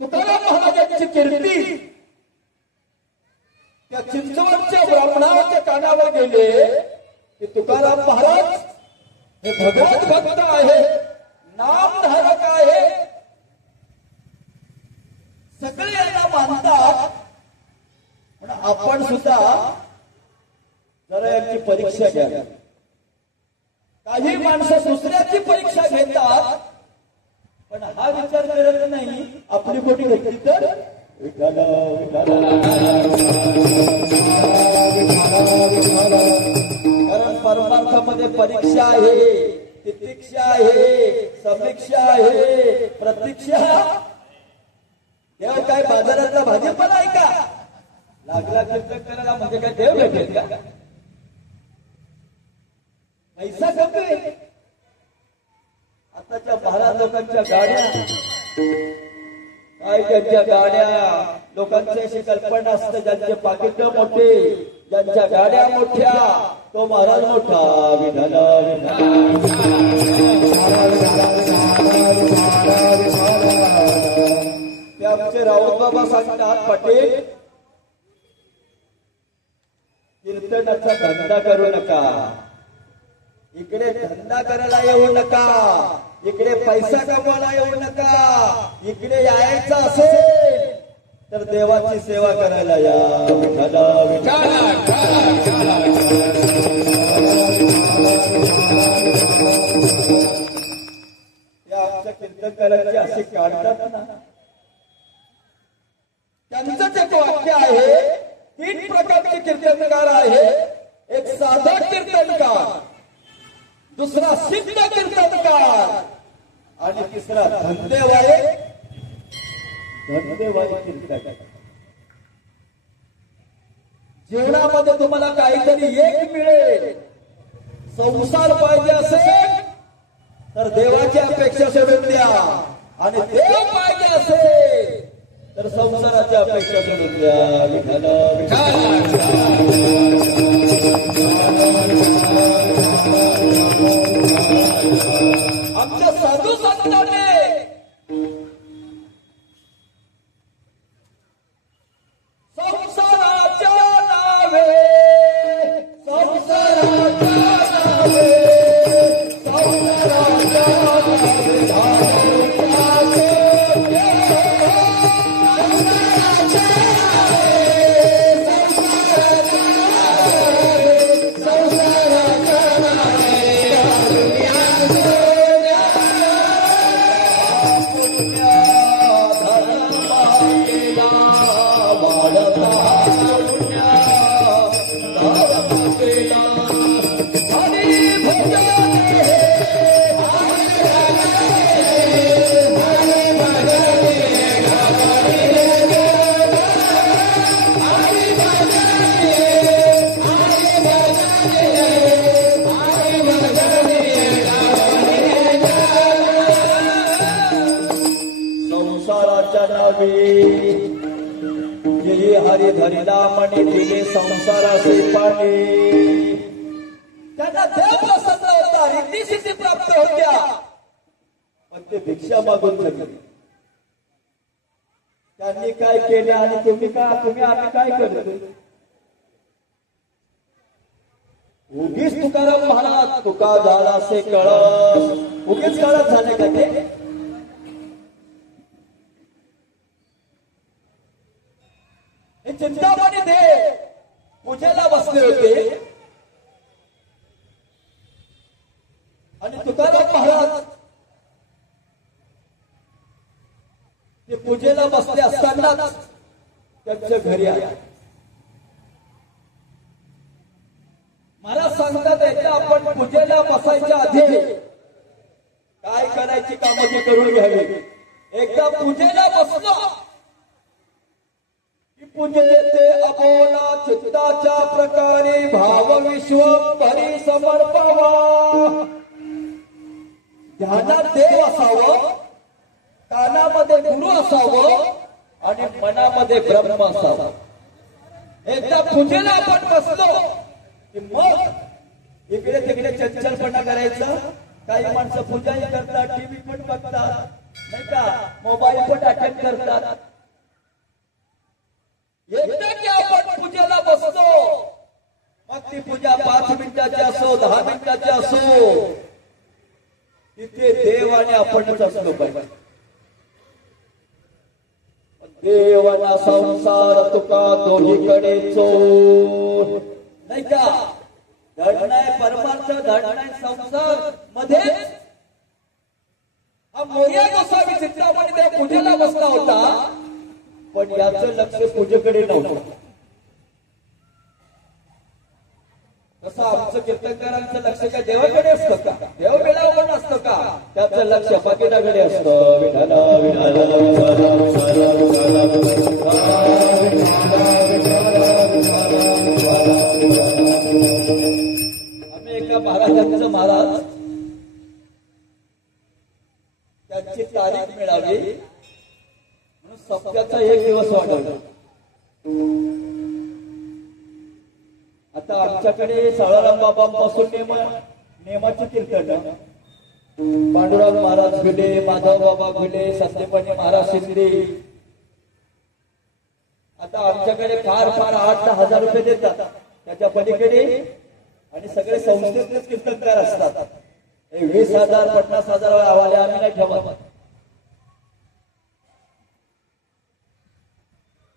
तुकाराम महाराजांची कीर्ती त्या चिंचवडच्या ब्राह्मणाच्या कानावर गेले की तुकाराम महाराज हे भगवत भक्त आहे, नामधारक आहे, सगळे यांना मानतात. पण आपण सुद्धा जरा यांची परीक्षा घ्या. काही माणसं दुसऱ्याची परीक्षा घेतात, पण हा विचार करत नाही आपली कोणी घेतली तर. कारण परमार्थामध्ये परीक्षा आहे, तितिक्षा आहे, समीक्षा आहे, प्रतीक्षा. देव काय बाजारातला भाजीपाला आहे का? लागला कीर्तन करायला म्हणजे काय देव भेटेल का? पैसा कमी. आताच्या 12 लोकांच्या गाड्या काय, त्यांच्या गाड्या लोकांची अशी कल्पना असते, ज्यांचे पाकिट मोठे, ज्यांच्या गाड्या मोठ्या, तो महाराज मोठा. विठाला ते आमचे राऊत बाबा सांगतात, पाटील कीर्तनाचा धंदा करू नका, इकडे धंदा करायला येऊ नका, इकडे पैसा कमवायला येऊ नका. इकडे यायचं असेल तर देवाची सेवा करायला या. या आमच्या कीर्तनकारांची अशी काढतात ना. त्यांचंच एक वाक्य आहे, 3 प्रकारचे कीर्तनकार आहे. एक साधा कीर्तनकार, दुसरा सिद्ध कीर्तनकार आणि तिसरा धंदेवाले कीर्तनकार. जीवनामध्ये तुम्हाला काहीतरी एक मिळेल. संसार पाहिजे असेल तर देवाची अपेक्षा सोडून द्या, आणि देव पाहिजे असेल तर संसाराची अपेक्षा सोडून द्या. आमच्या साधू संतांनी संसाराच्या नावे, संसाराच्या नावे, संसाराच्या नावे संसाराच्या नावे जे हरी धरिला म्हणे दिले संसाराचे पाणी. त्यांना देव प्रसन्न होता, रिद्धी सिद्धी प्राप्त होत्या, पण ते भिक्षा मागून जगले. त्यांनी काय केले आणि तुम्ही आम्ही काय करतो? उगीच तुकाराम महाराज तुका झाला असे कळस, उगीच कळस झाले का ते? हे चिंतामणी देव पूजेला बसले होते आणि तुकाराम महाराज ते पूजेला बसले असतानाच त्यांच्या घरी आले. महाराज सांगतात एकदा आपण पूजेला बसायच्या आधी काय करायची कामं ती करून घ्यावी. एकदा पूजेला बसलो की पूजेचे अबोला चित्ताच्या प्रकारे भाव विश्व परी समर्पवा. ध्यानात देव असावं, कानामध्ये गुरु असावं आणि मनामध्ये ब्रह्म असावं. एकदा पूजेला आपण बसलो की मग इकडे तिकडे चंचलपणा करायचा. काही माणसं पूजाही करतात, टीव्ही पण बघतात, नाही का, मोबाईल पण अटेंड करतात. एकदा की आपण पूजेला बसतो, मग ती पूजा 5 मिनिटाची असो 10 मिनिटाची असो, तिथे देव आणि आपणच असलो पाहिजे. देवाना संसार तुका दोन्हीकडे चोर, नाही का, धड नाही परमार्थ, धड नाही संसार मध्ये. हा मोर्या गोसावी चिंतामणी त्या पूजेला बसला होता, पण याचं लक्ष पूजेकडे नव्हतं. तसं आमचं कीर्तनकारांचं लक्ष काय देवाकडे असतं का? देव बेलावर असतं का? त्याचं लक्ष फकीराकडे असतं. विठाला विठाला विठाला विठाला आम्ही एका महाराजांचं महाराज त्यांची तारीख मिळाली म्हणून सप्त्याचा एक दिवस वाढवला. आता आमच्याकडे साळाराम बाबांपासून नेमाचे कीर्तन, पांडुरंग महाराज भिले, माधव बाबा भिले, संदीपनी महाराज शिंदे. आता आमच्याकडे फार 8-10 हजार रुपये देतात. त्याच्या पलीकडे आणि सगळे संस्थेतलेच कीर्तनकार असतात. 20,000 50,000 आवाले आम्ही नाही ठेवत.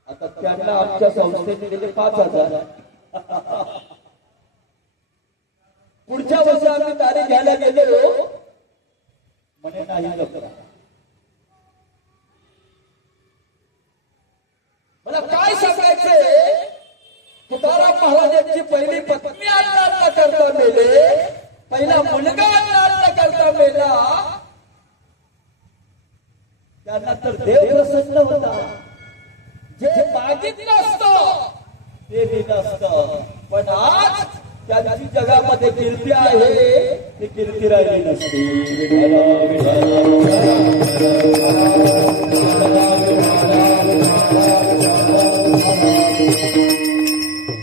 आता त्यांना आमच्या संस्थेने दिले 5,000. पुढच्या वर्षी आम्ही तारीख घ्यायला गेलो, म्हणे नाही जमलं. मला काय सांगायचंय, तुकाराम महाराजांची पहिली पत्नी अन्न करता मेले, पहिला मुलगा अन्न करता मेला. त्यांना तर देव प्रसन्न होता. जे मागितलं असतं ते दिलं असतं, पण आज त्यांची जगामध्ये कीर्ती आहे, ती कीर्ती राहिली नसती.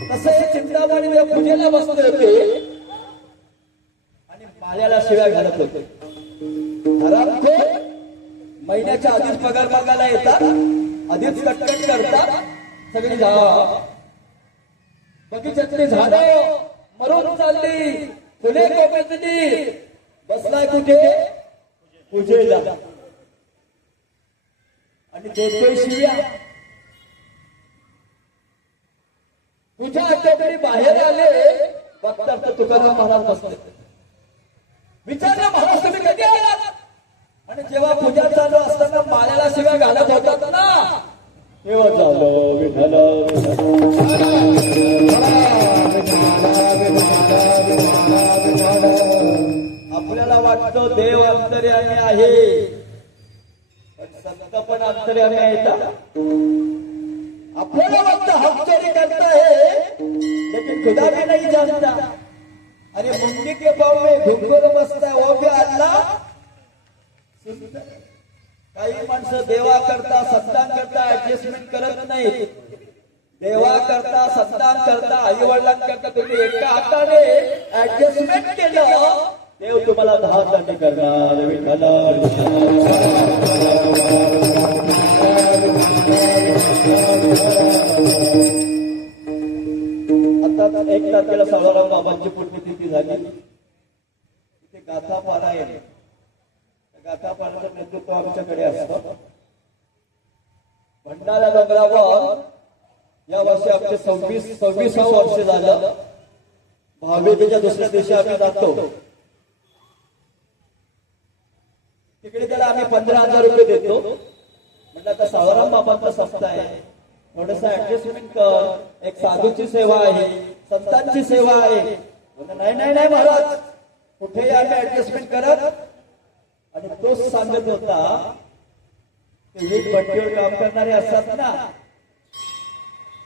तसे चिंतामणी देव पूजेला बसले होते आणि माल्याला शिव्या घालत होते. हरामखोर महिन्याच्या आधीच पगार मागायला येतात, आधीच कटकट करतात. सगळी बगीच्यातली झाडं मरून चालली, फुले कोमेजली, बसलाय कुठे? पूजेला. आणि देतोय शिव्या. तुझ्या आठवडी बाहेर आले, बघतात तर तुकाराम महाराज बसले. विचारलं, महाराज तुम्ही कधी आलात? आणि जेव्हा पूजा चालू असताना माल्याला शिव्या घालत होतात ना, तेव्हा झालं विठाल. आपल्याला वाटतं देव अंतर्यामी आहे, पण संत पण अंतर्यामी आहेत. आपल्याला वाटतं हम चोरी करता है, लेकिन खुदा भी नहीं जानता. अरे मुंगी के पाँव में घुंघरू बसता है, वो भी अल्लाह. काही माणसं देवा करता संतान करता ऍडजस्टमेंट करत नाही. देवा करता संतान करता आई वडिलांकरता तुम्ही एका हाताने ऍडजस्टमेंट केलं, देव तुम्हाला 10 हाताने करणार. विठ्ठल आता 1 तारखेला सावळाराम बाबांची पुण्यतिथी झाली. तिथे गाथा पारायण, गाथा पारायणाचं नेतृत्व आमच्याकडे असतं. भंडारा डोंगरावर या वर्षी आमचे 26वं वर्ष झालं. भावेच्या दुसऱ्या दिवशी आम्ही जातो. तिकडे त्याला आम्ही 15,000 रुपये देतो. म्हटलं आता सावळाराम बाबांचा सप्ताह आहे, थोडस ऍडजस्टमेंट कर. एक साधूची सेवा आहे, संतांची सेवा आहे. नाही नाही नाही महाराज, कुठेही आम्ही ऍडजस्टमेंट करत. आणि तोच सांगत होता की वीट भट्टीवर काम करणारे असतात ना,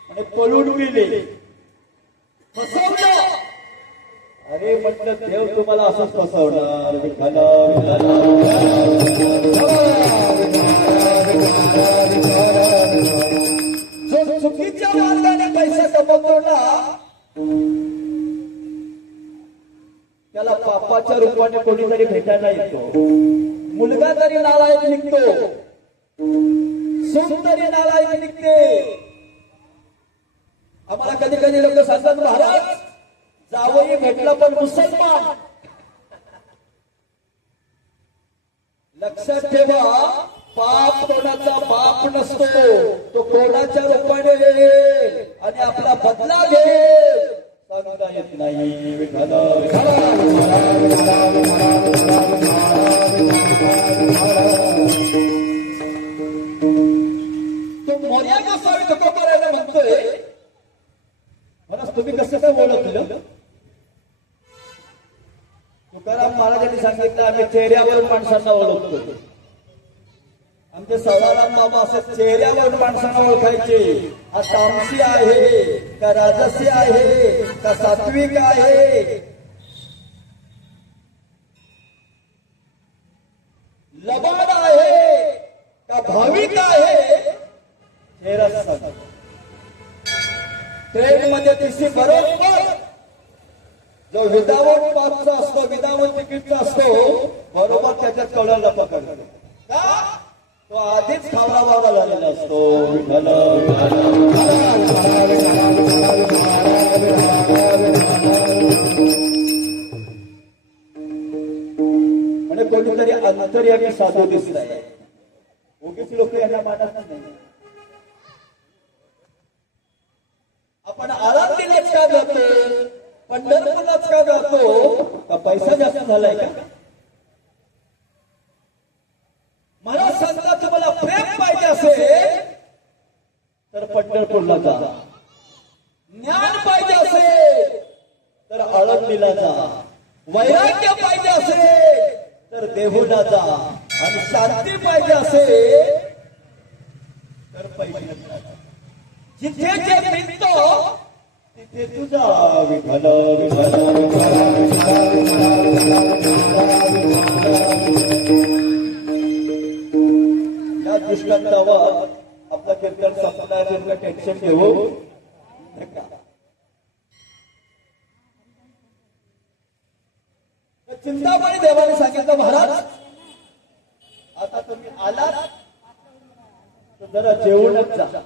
आणि पळून गेले, फसवलं. अरे म्हटलं देव तुम्हाला असंच फसवणार. विठ्ठल जो चुकीच्या मार्गाने पैसा कमवतो ना, त्याला पापाच्या रूपाने कोणीतरी भेटायला येतो. मुलगा तरी नालायक निघतो, सून तरी नालायक निघते. आम्हाला कधी कधी लोक सांगतात महाराज जावई भेटला पण मुसलमान. लक्षात ठेवा, पाप कोणाचा बाप नसतो, तो कोणाच्या रूपाने येईल आणि आपला बदला घेईल, सांगता येत नाही. विठ्ठल तो मोर्या गोसावी तुकोबारायला म्हणतोय, तुम्ही कसं काय ओळखलं? तुकाराम महाराजांनी सांगितलं आम्ही चेहऱ्यावरून माणसांना ओळखतो. आमचे सावळाराम बाबा असं चेहऱ्यावरून माणसांना ओळखायचे. हा तामसी आहे का राजसी आहे का सात्विक आहे, लबाड आहे का भाविक आहे, चेहरा सांगतो. ट्रेन मध्ये टीसी बरोबर जो विदाउट पासचा असतो, विदाउट तिकीटचा असतो, बरोबर त्याच्यात कळायला पकडतो का तो आधीच खावरा बावरा झालेला असतो. विठ्ठल म्हणजे कोणीतरी अंतर्यामी साधू दिसत आहे. उगीच लोक यांना मानत नाही. आपण आळंदीलाच का जातो, पंढरपूरलाच का जातो, का पैसा जास्त झालाय का? मला सांगता तुम्हाला प्रेम पाहिजे असेल तर पंढरपूरला जा, ज्ञान पाहिजे असेल तर आळंदीला जा, वैराग्य पाहिजे असेल तर देहूला जा, आणि शांती पाहिजे असेल तर पैठणीला जा. जिथे जे मिळतो तिथे तुझा. विठ्ठल या दृष्टांतावर आपला कीर्तन संपण्याचं टेन्शन घेऊ नका. चिंतामणी देवाने सांगितलं महाराज आता तुम्ही आलात तर जरा जेवूनच जा.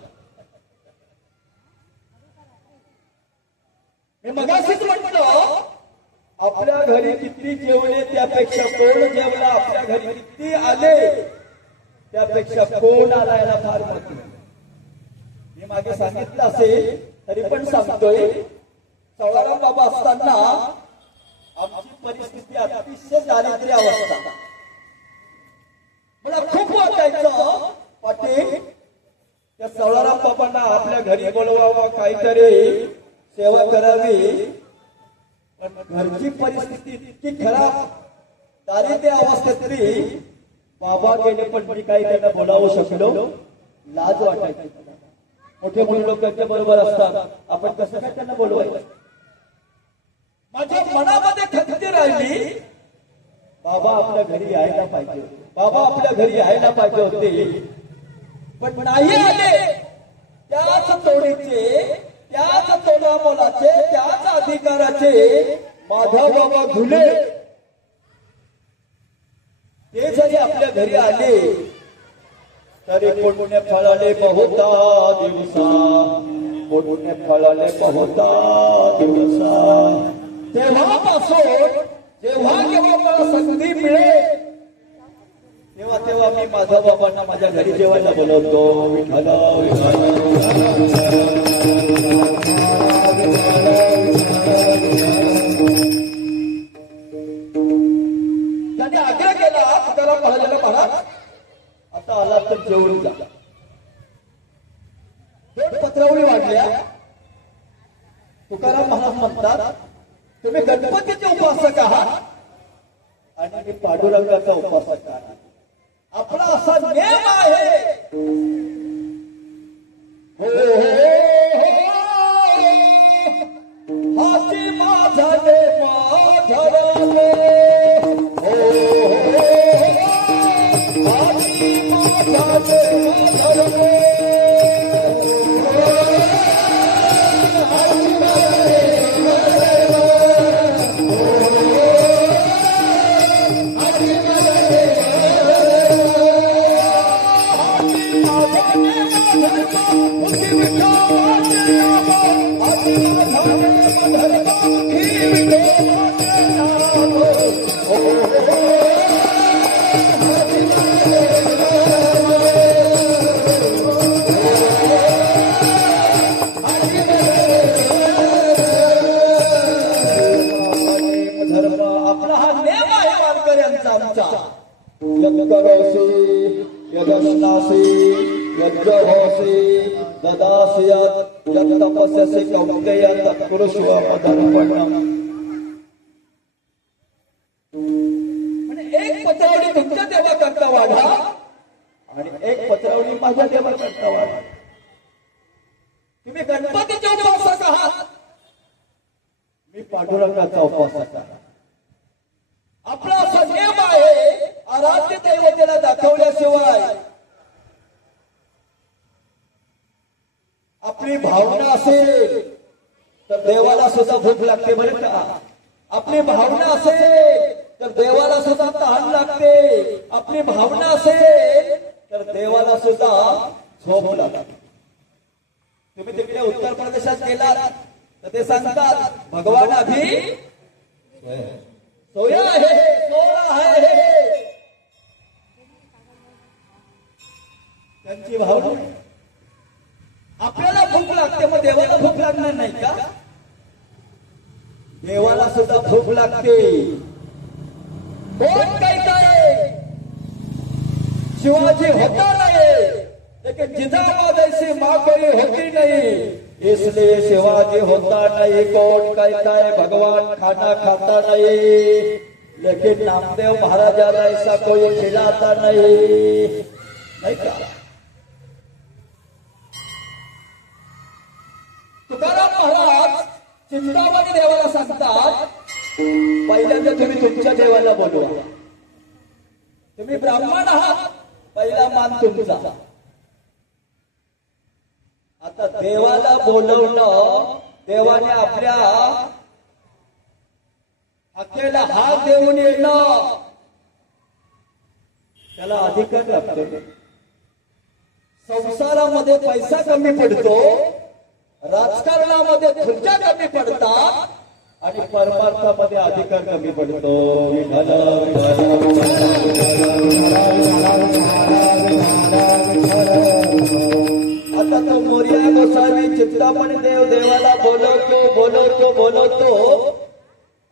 मी मगाशीच म्हटलं आपल्या घरी किती जेवले त्यापेक्षा कोण जेवला, आपल्या घरी किती आले त्यापेक्षा कोण आला याला फार महत्व. मी मागे सांगितलं असेल तरी पण सांगतोय, सावळाराम बाबा असताना आमची परिस्थिती अतिशय दारिद्र्य अवस्था. मला खूप वाटायचं पाटील त्या सावळाराम बाबांना आपल्या घरी बोलवावं, काहीतरी सेवा करावी, पण घरची परिस्थिती इतकी खराब दारिद्र्य अवस्थेतली बाबा गेले पण मी काही त्यांना बोलावू शकलो. लाज वाटायची. मोठे मोठे लोक त्यांच्या बरोबर असतात, आपण कसं काय त्यांना बोलवायचं. माझ्या मनामध्ये खंत राहिली बाबा आपल्या घरी यायला पाहिजे. बाबा आपल्या घरी यायला पाहिजे होते, पण नाही आले. त्याच तोडीचे, त्याच तोडामोलाचे, त्याच अधिकाराचे माधव बाबा घुले ते जरी आपल्या घरी आले तरी पुण्य फळाले बहुता दिवसा, पुण्य फळाले बहुता दिवसा. तेव्हापासून जेव्हा जेव्हा मला संधी मिळेल तेव्हा तेव्हा मी माधव बाबांना माझ्या घरी जेवायला बोलवतो. विठ्ठल त्याने आग्रह केला. तुकाराम महाराजांना महाराज आता आला तर जेवून जा. पत्रावळी वाढल्या. तुकाराम महाराज म्हणतात तुम्ही गणपतीचे उपासक आहात आणि मी पांडुरंगाचा उपासक आहे. आपला असा नियम आहे. हो हाती माझा ठरवले. हाती माझा ठरवले. एक पत्रावली तुमच्या देवा करता वाढा आणि एक पत्रावली माझ्या देवा करता वाढा. तुम्ही गणपतीचे उपासक आहात, मी पांडुरंगाचा उपासक आहे. आपला असा नियम आहे आराध्य दैवतेला दाखवल्याशिवाय आपली भावना असेल तर देवाला सुद्धा भूक लागते बरं का. आपली भावना असेल तर देवाला सुद्धा तहान लागते. आपली भावना असेल तर देवाला सुद्धा झोप लागते. तुम्ही तिकडे उत्तर प्रदेशात गेलात तर ते सांगतात भगवान अभी सोया आहे, सोया आहे. त्यांची भावना. आपल्याला भूक लागते मग देवाला भूक लागणार नाही का? देवाला सुद्धा भूक लागते. कोण काय शिवाजी होता नहीं, लेकिन जिजाबाद ऐसी माँ कोई होती नहीं, इसलिए शिवाजी होता नहीं. कौन कहता है भगवान खाना खाता नहीं, लेकिन नामदेव महाराजा ऐसा कोई खिलाता नहीं का? तुकाराम महाराज चिंतामणी देवाला सांगतात पहिल्यांदा तुम्ही तुमच्या देवाला बोलवा. तुम्ही ब्राह्मण आहात, पहिला मान तुमचा. आता देवाला बोलवणं, देवाने आपल्या हाकेला हात देऊन येणं, त्याला अधिकार लागतो. संसारामध्ये पैसा कमी पडतो, राजकारणामध्ये खुर्च्या कमी पडतात आणि परमार्थामध्ये अधिकार कमी पडतो. आता तो मोर्या गोसावी चिंतामणी देव देवाला बोलवतो.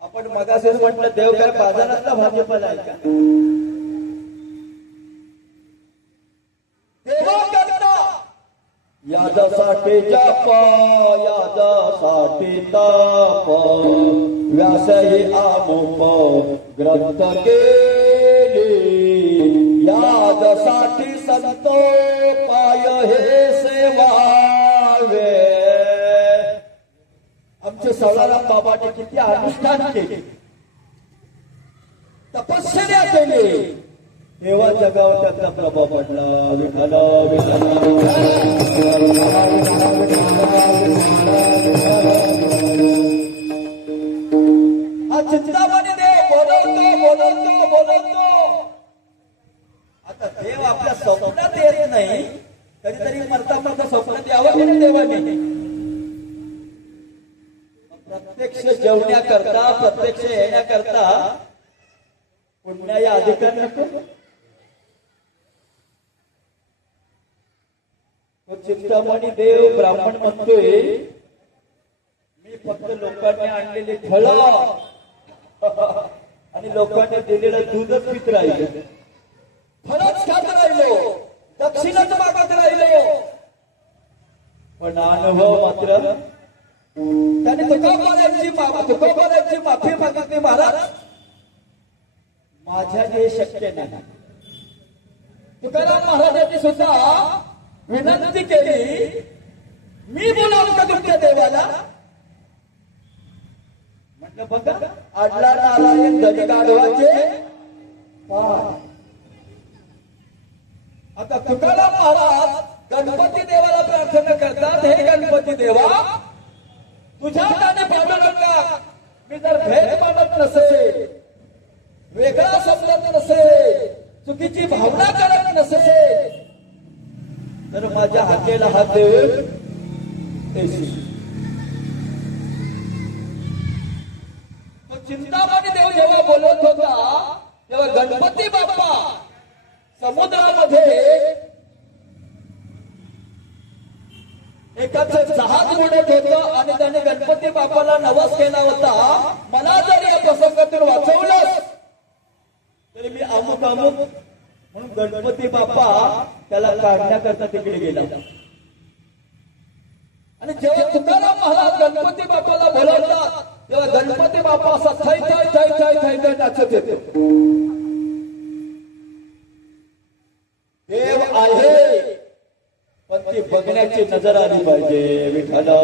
आपण मगाशीच म्हटलं देव काय बाजारातला भाजीपाला आहे का? देवा करता यादासाठी जप, यादासाठी ताप, व्यासही आमुप ग्रंथ केली, यादासाठी संतो पाय हे सेवावे. आमचे सवाराम बाबाने किती अनुष्ठान केले, तपश्चर्या केली, तेव्हा जगावर त्याचा प्रभाव पडला. विठाला विठाला हा चिंतामणी देव बोलवतो. आता देव आपल्या स्वप्नात येत नाही, कधीतरी मरता स्वप्नात यावं की नाही देवाने. प्रत्यक्ष जेवण्याकरता, प्रत्यक्ष येण्याकरता पुण्याया अधिकार नको. तो चिंतामणी देव ब्राह्मण म्हणतोय, मी फक्त लोकांनी आणलेली फळं आणि लोकांनी दिलेलं दूधच पित राहिलो, फळच खात राहिलो, दक्षिणच मागत राहिलो. पण अनुभव मात्र त्याने तुकोबाराची माफी मागितली. महाराज माझ्याने शक्य नाही. तुकाराम महाराजांनी सुद्धा विनंती केली, मी बोलावं का तुमच्या देवाला. म्हटलं बघा, आडला नारायण धनी गाढवाचे पाय. आता तुकाराम महाराज गणपती देवाला प्रार्थना करतात, हे गणपती देवा तुझ्या हाताने पाडू नका. मी जर भेद मानत नसे, वेगळा समजत नसे, चुकीची भावना करत नसे, तर माझ्या हाकेला हात देऊन तो चिंतामणी देव जेव्हा बोलत होता, तेव्हा गणपती बाप्पा समुद्रामध्ये एकाच जहाज उडत होतं आणि त्याने गणपती बाप्पाला नवस केला होता, मला जर या प्रसंगातून वाचवलंस तरी मी अमुक म्हणून गणपती बाप्पा त्याला काढण्याकरता तिकडे गेला. आणि जेव्हा तुकाराम महाराज गणपती बाप्पाला बोलवतात, तेव्हा गणपती बाप्पा असा थै थै थै थै थै थै नाचत येतो. देव आहे, पण ती बघण्याची नजर आली पाहिजे. विठाला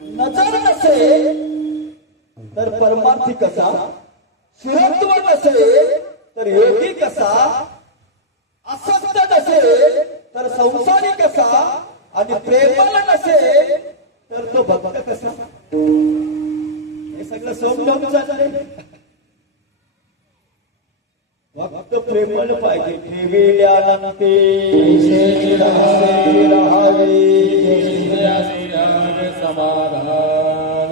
नजर नसे तर परमार्थी कसा, शिरत्व नसे तर योगी कसा, असत्य नसे तर संसारी कसा, आणि प्रेमळ नसे तर तो भक्त कसा. हे सगळं समजावून चाललंय. भक्त प्रेमळ पाहिजे. ठेविल्यानंते समाधान.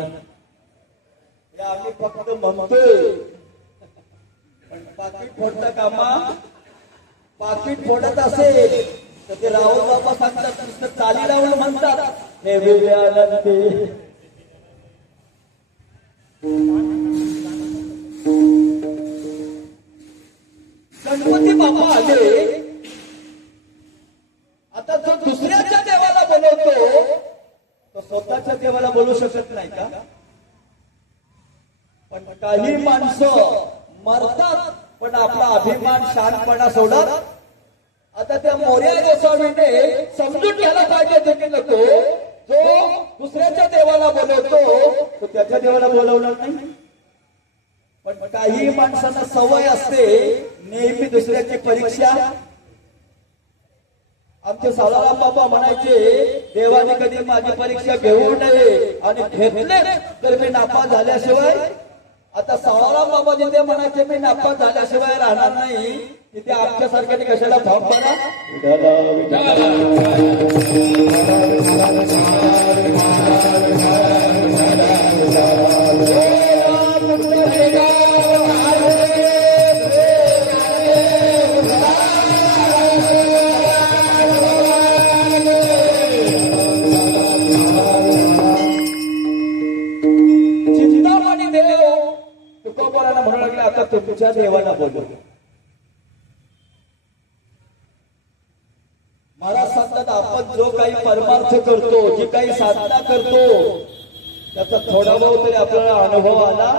हे आम्ही फक्त म्हणतोय, पण पाकिट फोडता कामा. पाकिट फोडत असेल तर ते राहुल बाबा सांगतात, नुसतं चाली लावून म्हणतात ठेविल्यानंते. गणपती बाप्पा आले. आता जो दुसऱ्याच्या देवाला बोलवतो तो स्वतःच्या देवाला बोलू शकत नाही का. पण काही माणसं मरतात पण आपला अभिमान शहाणपणा सोडत. आता त्या मोर्या गोसावीने समजून घ्यायला पाहिजे की नको, जो दुसऱ्याच्या देवाला बोलवतो तो त्याच्या देवाला बोलवणार नाही. पण काही माणसांना सवय असते नेहमी दुसऱ्याची परीक्षा. आमचे सालाराम बाबा म्हणायचे, देवाने कधी माझी परीक्षा घेऊ नये, आणि घेतले तर मी नापास झाल्याशिवाय. आता सालाराम बाबा जिथे म्हणायचे मी नापास झाल्याशिवाय राहणार नाही, तिथे आमच्यासारख्याने कशाला फॉर्म भरा. म्हणू लागले, आता तुमच्या देवाला बोलू. महाराज सांगतात, आपण जो काही परमार्थ करतो, जी काही साधना करतो, त्याचा थोडा बहुत तरी आपल्याला अनुभव आला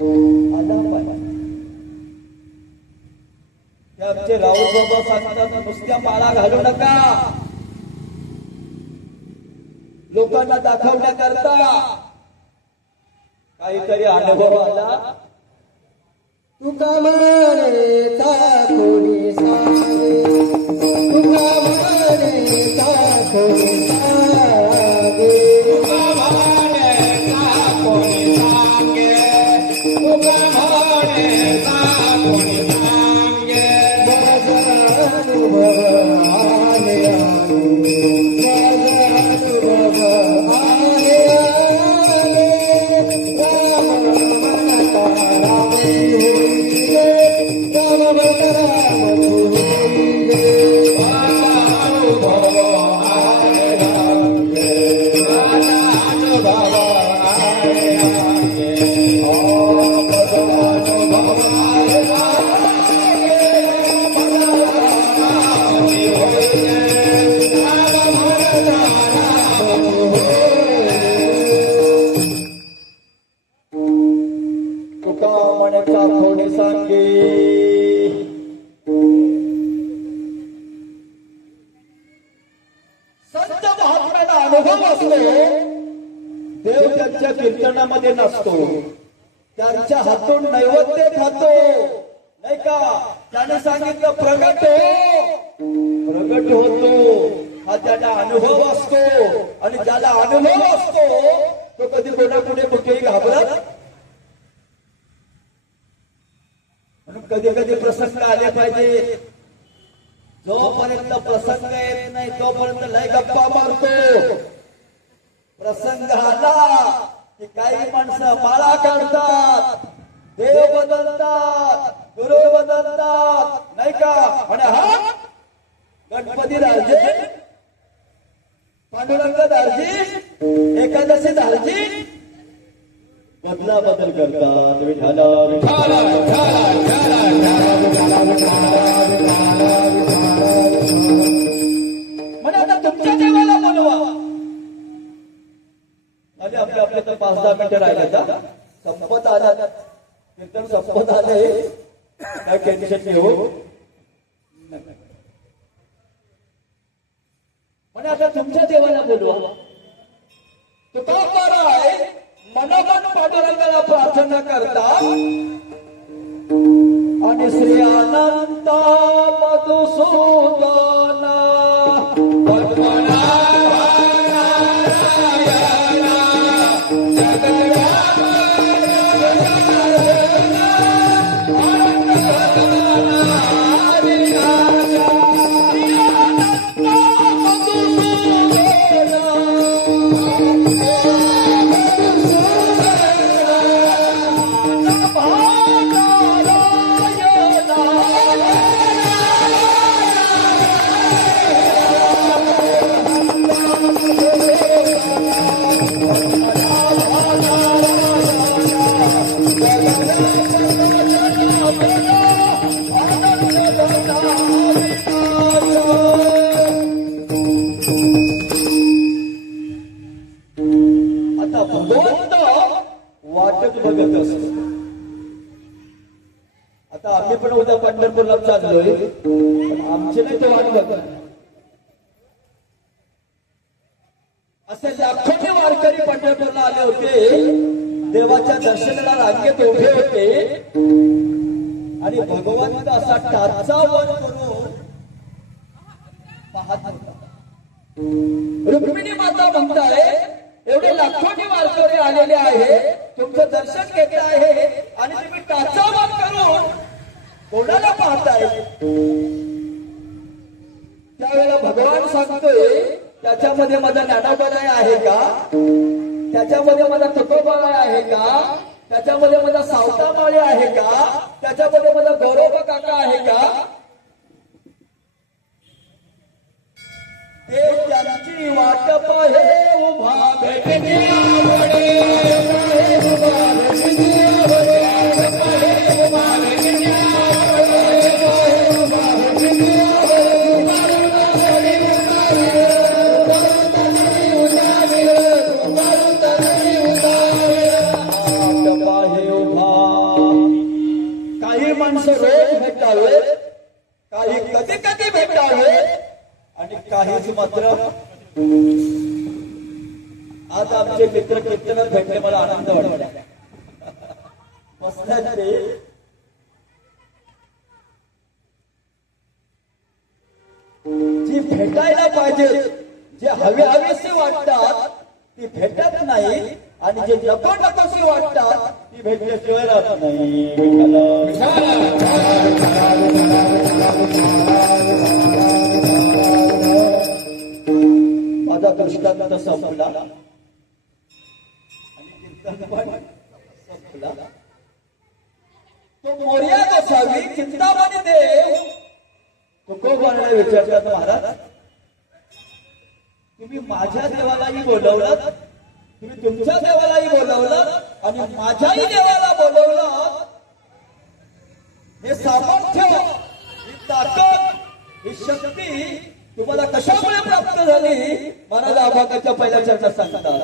पाहिजे. ते आमचे राऊत बाबा सांगतात, नुसत्या माळा घालू नका, लोकांना दाखवण्याकरता. काहीतरी अनुभव आला. तुका मानेचा कोणी सांगे, तुका मानेचा कोणी सांगे, तुका मानेचा कोणी सांगे, तुका मानेचा कोणी सांगे. माझा अनुभव आले आले, माझा अनुभव आले आले. राम म्हणता रामे होईले, राम म्हणता राम होईले. माझा अनुभव आले आले, माझा अनुभव आले आले. माझा अनुभव आले तुका म्हणता कोणी सांगे. संत महात्म्याला अनुभव असतो, देव त्यांच्या कीर्तनामध्ये नसतो, त्यांच्या हातून नैवेद्य खातो नाही का. त्याने सांगितलं प्रगट होतो. हा त्याला अनुभव असतो, आणि ज्याला अनुभव असतो तो कधी कोणापुढे कुठेही घाबरत. म्हणून कधी कधी प्रसंग आले पाहिजे. जोपर्यंत प्रसंग येत नाही तोपर्यंत लय गप्पा मारतो. प्रसंग आला की काही माणसं माळा काढतात, देव बदलतात, गुरु बदलतात नाही का. आणि हा गणपती दाजी, पांडुरंग दाजी, एकादशी दाजी बदला बदल करतात. विठाला विठाला विठाला विठाला विठाला विठाला विठाला विठाला. म्हणजे आता तुमच्या देवाला बोलवा. म्हणजे आपले तर 5-10 मिनिटं राहिले का, संपत आला कीर्तन, संपत आले. काय टेन्शन घेऊ. म्हणजे आता तुमच्या देवाला बोलवा. तो का कराय मनोमन पांडुरंगाला प्रार्थना करता, आणि श्री अनंत मधुसूदन बघत असतो. आता आम्ही पण उद्या पंढरपूरला चाललोय, आमचे नाही तो वाट बघत. असे लाखोचे वारकरी पंढरपूरला आले होते, देवाच्या दर्शनाला रांगेत उभे होते, आणि भगवंत असा टाचा वर करून पाहत होता. रुक्मिणी माता म्हणताय, एवढे लाखोनी वारकरी आलेले आहे, तुमचं दर्शन घेत आहे, आणि तुम्ही टाचा वर करून कोणाला पाहताय. त्यावेळेला भगवान सांगतोय, त्याच्यामध्ये माझा ज्ञानोबाई आहे का, त्याच्यामध्ये माझा तुकोबाई आहे का, त्याच्यामध्ये माझा सावतामाळी आहे का, त्याच्यामध्ये माझा गौरव काका आहे का. ते त्यांची वाट पाहे उभा भेटण्यावडे, उभा भेटण्यावडे, उभा काही माणसं रोज भेटावे, काही कधी कधी भेटावे, आणि काहीच मात्र. आज आमचे मित्र कीर्तनात भेटले, मला आनंद वाटला. बसल्यात ते जी भेटायला पाहिजे, जे हवे हवेसे वाटतात ती भेटत नाही, आणि जे नको नकोसे वाटतात ती भेटल्याशिवाय राहत नाही. माझा दृष्टांत संपला आणि कीर्तन पण संपला. तो मोर्या कसावी चिंतामणी देव तुकोबाला विचारतात, महाराज तुम्ही माझ्या देवालाही बोलवलं, तुम्ही तुमच्या देवालाही बोलवलं आणि माझ्याही देवाला बोलवलं. हे सामर्थ्य, ही ताकद, ही शक्ती तुम्हाला कशामुळे प्राप्त झाली? महाराज आभागाच्या पहिल्या चरणात सांगतात.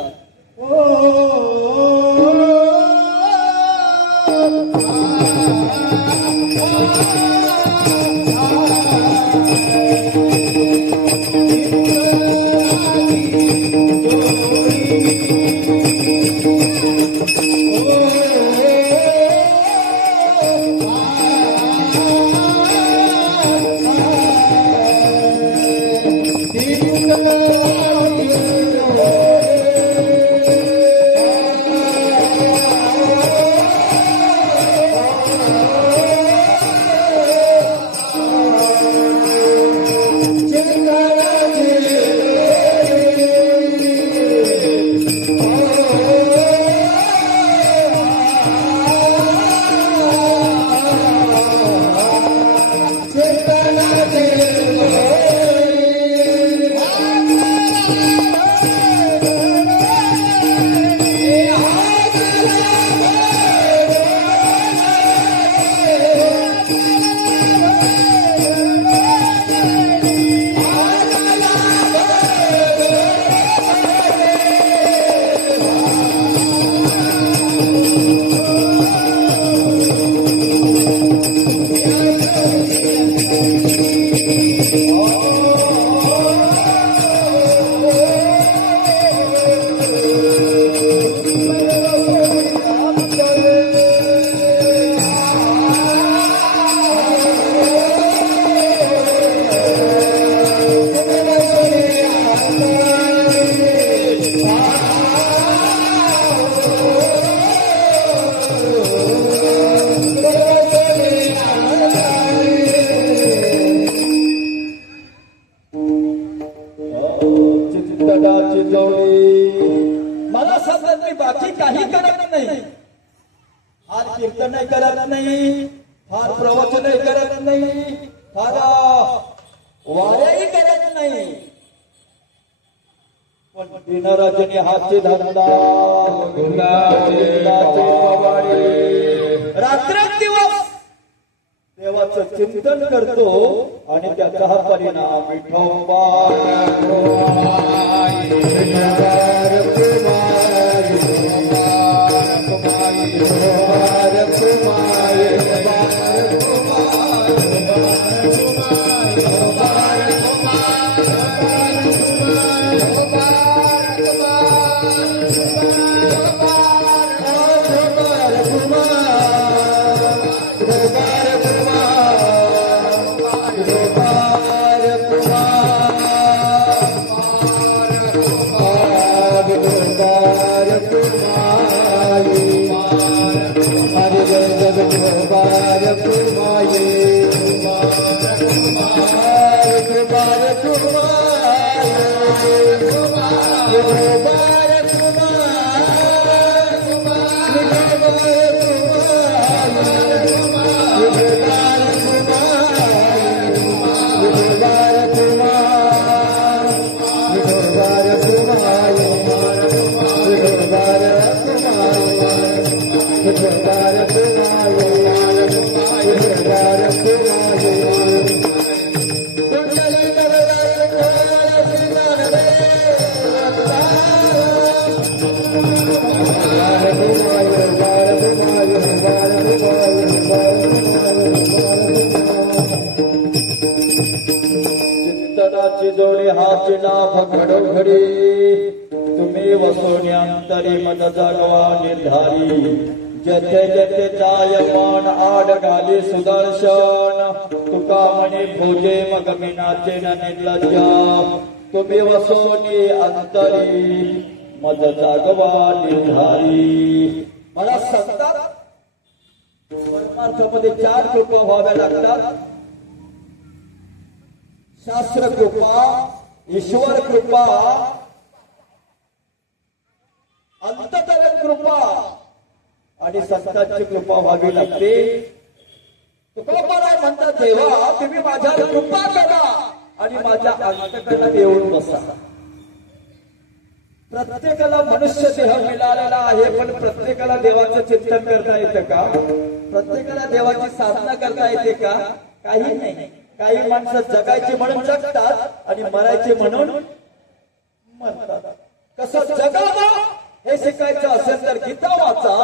मला सांगतात मी बाकी काही करत नाही, फार कीर्तनही करत नाही, फार प्रवचनही करत नाही, फार वाऱ्याही करत नाही, पण दिनराजने हातचे धंदा रात्रंदिवस देवाचं चिंतन करतो आणि त्याचा हा परिणाम विठोबा. चिंतनाची जोडी हाची लाभ घडोघडी तुम्ही वसोन्यांतरी मद जागवा निर्धारी जथे जथे जायमान आड घाली सुदर्शन तुका म्हणे भोजे मग मी नाचेन निर्लज्ज तुम्ही वसोनी अंतरी मज जागवा निर्धारी. मला सांगतात परमार्थामध्ये 4 कृपा व्हाव्या लागतात. शास्त्र कृपा, ईश्वर कृपा, अंतकरण कृपा आणि संतांची कृपा व्हावी लागते. तुकोबाराय म्हणतात देवा तुम्ही माझ्यावर कृपा करा आणि माझ्या अंतकरणात येऊन बसा. प्रत्येकाला मनुष्य देह मिळालेला आहे पण प्रत्येकाला देवाचं चिंतन करता येतं का? प्रत्येकाला देवाची साधना करता येते का? काही नाही. काही माणसं जगायची म्हणून जगतात आणि मरायचे म्हणून मरतात. कसं जगावं हे शिकायचं असेल तर गीता वाचा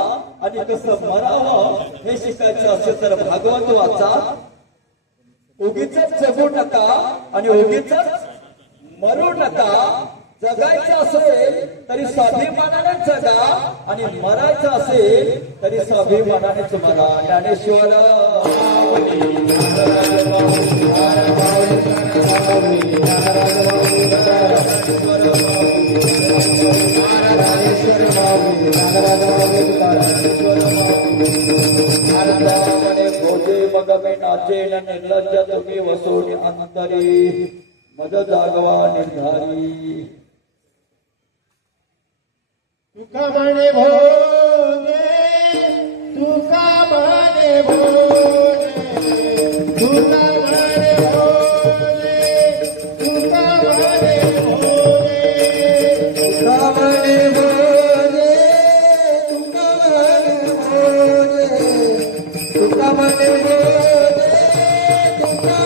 आणि कसं मरावं हे शिकायचं असेल तर भागवत वाचा. उगीच जगू नका आणि उगीच मरू नका. जगायचं असेल तरी स्वाभिमानाने जगा आणि मरायचं असेल तरी स्वाभिमानानेच मरा. ज्ञानेश्वर भोजे मग मी नाचेन निर्लज्ज तुम्ही वसोनी अंतरी मज जागवा निर्धारी. तुका म्हणे भोजे तुका म्हणे भोजे तुका म्हणे भोजे तुका म्हणे भोजे तुका म्हणे भोजे तुका म्हणे भोजे तुका म्हणे भोजे तुका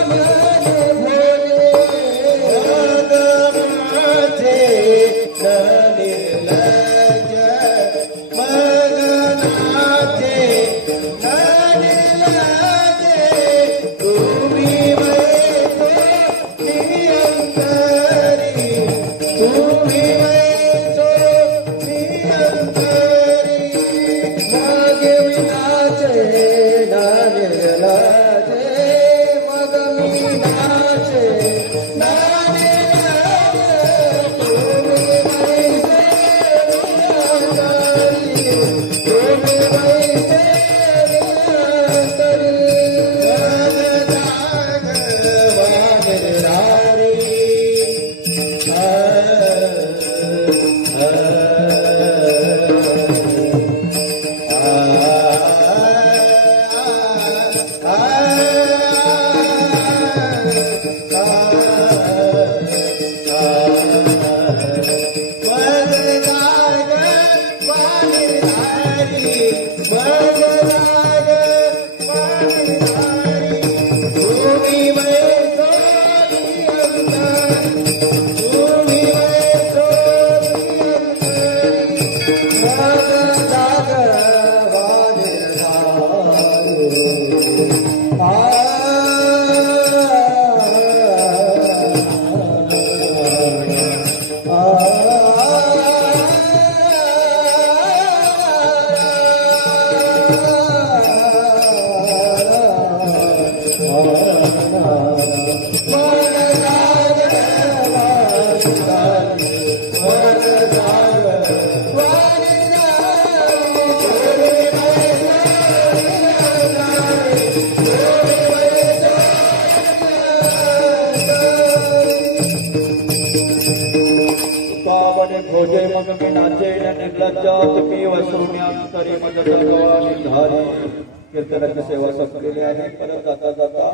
म्हणे भोजे मग मी नाचेन निर्लज्ज तुम्ही वसवण्यातरी मग जगवा निर्धारी. कीर्तनाची सेवा संपलेली आहे. परत जाता जाता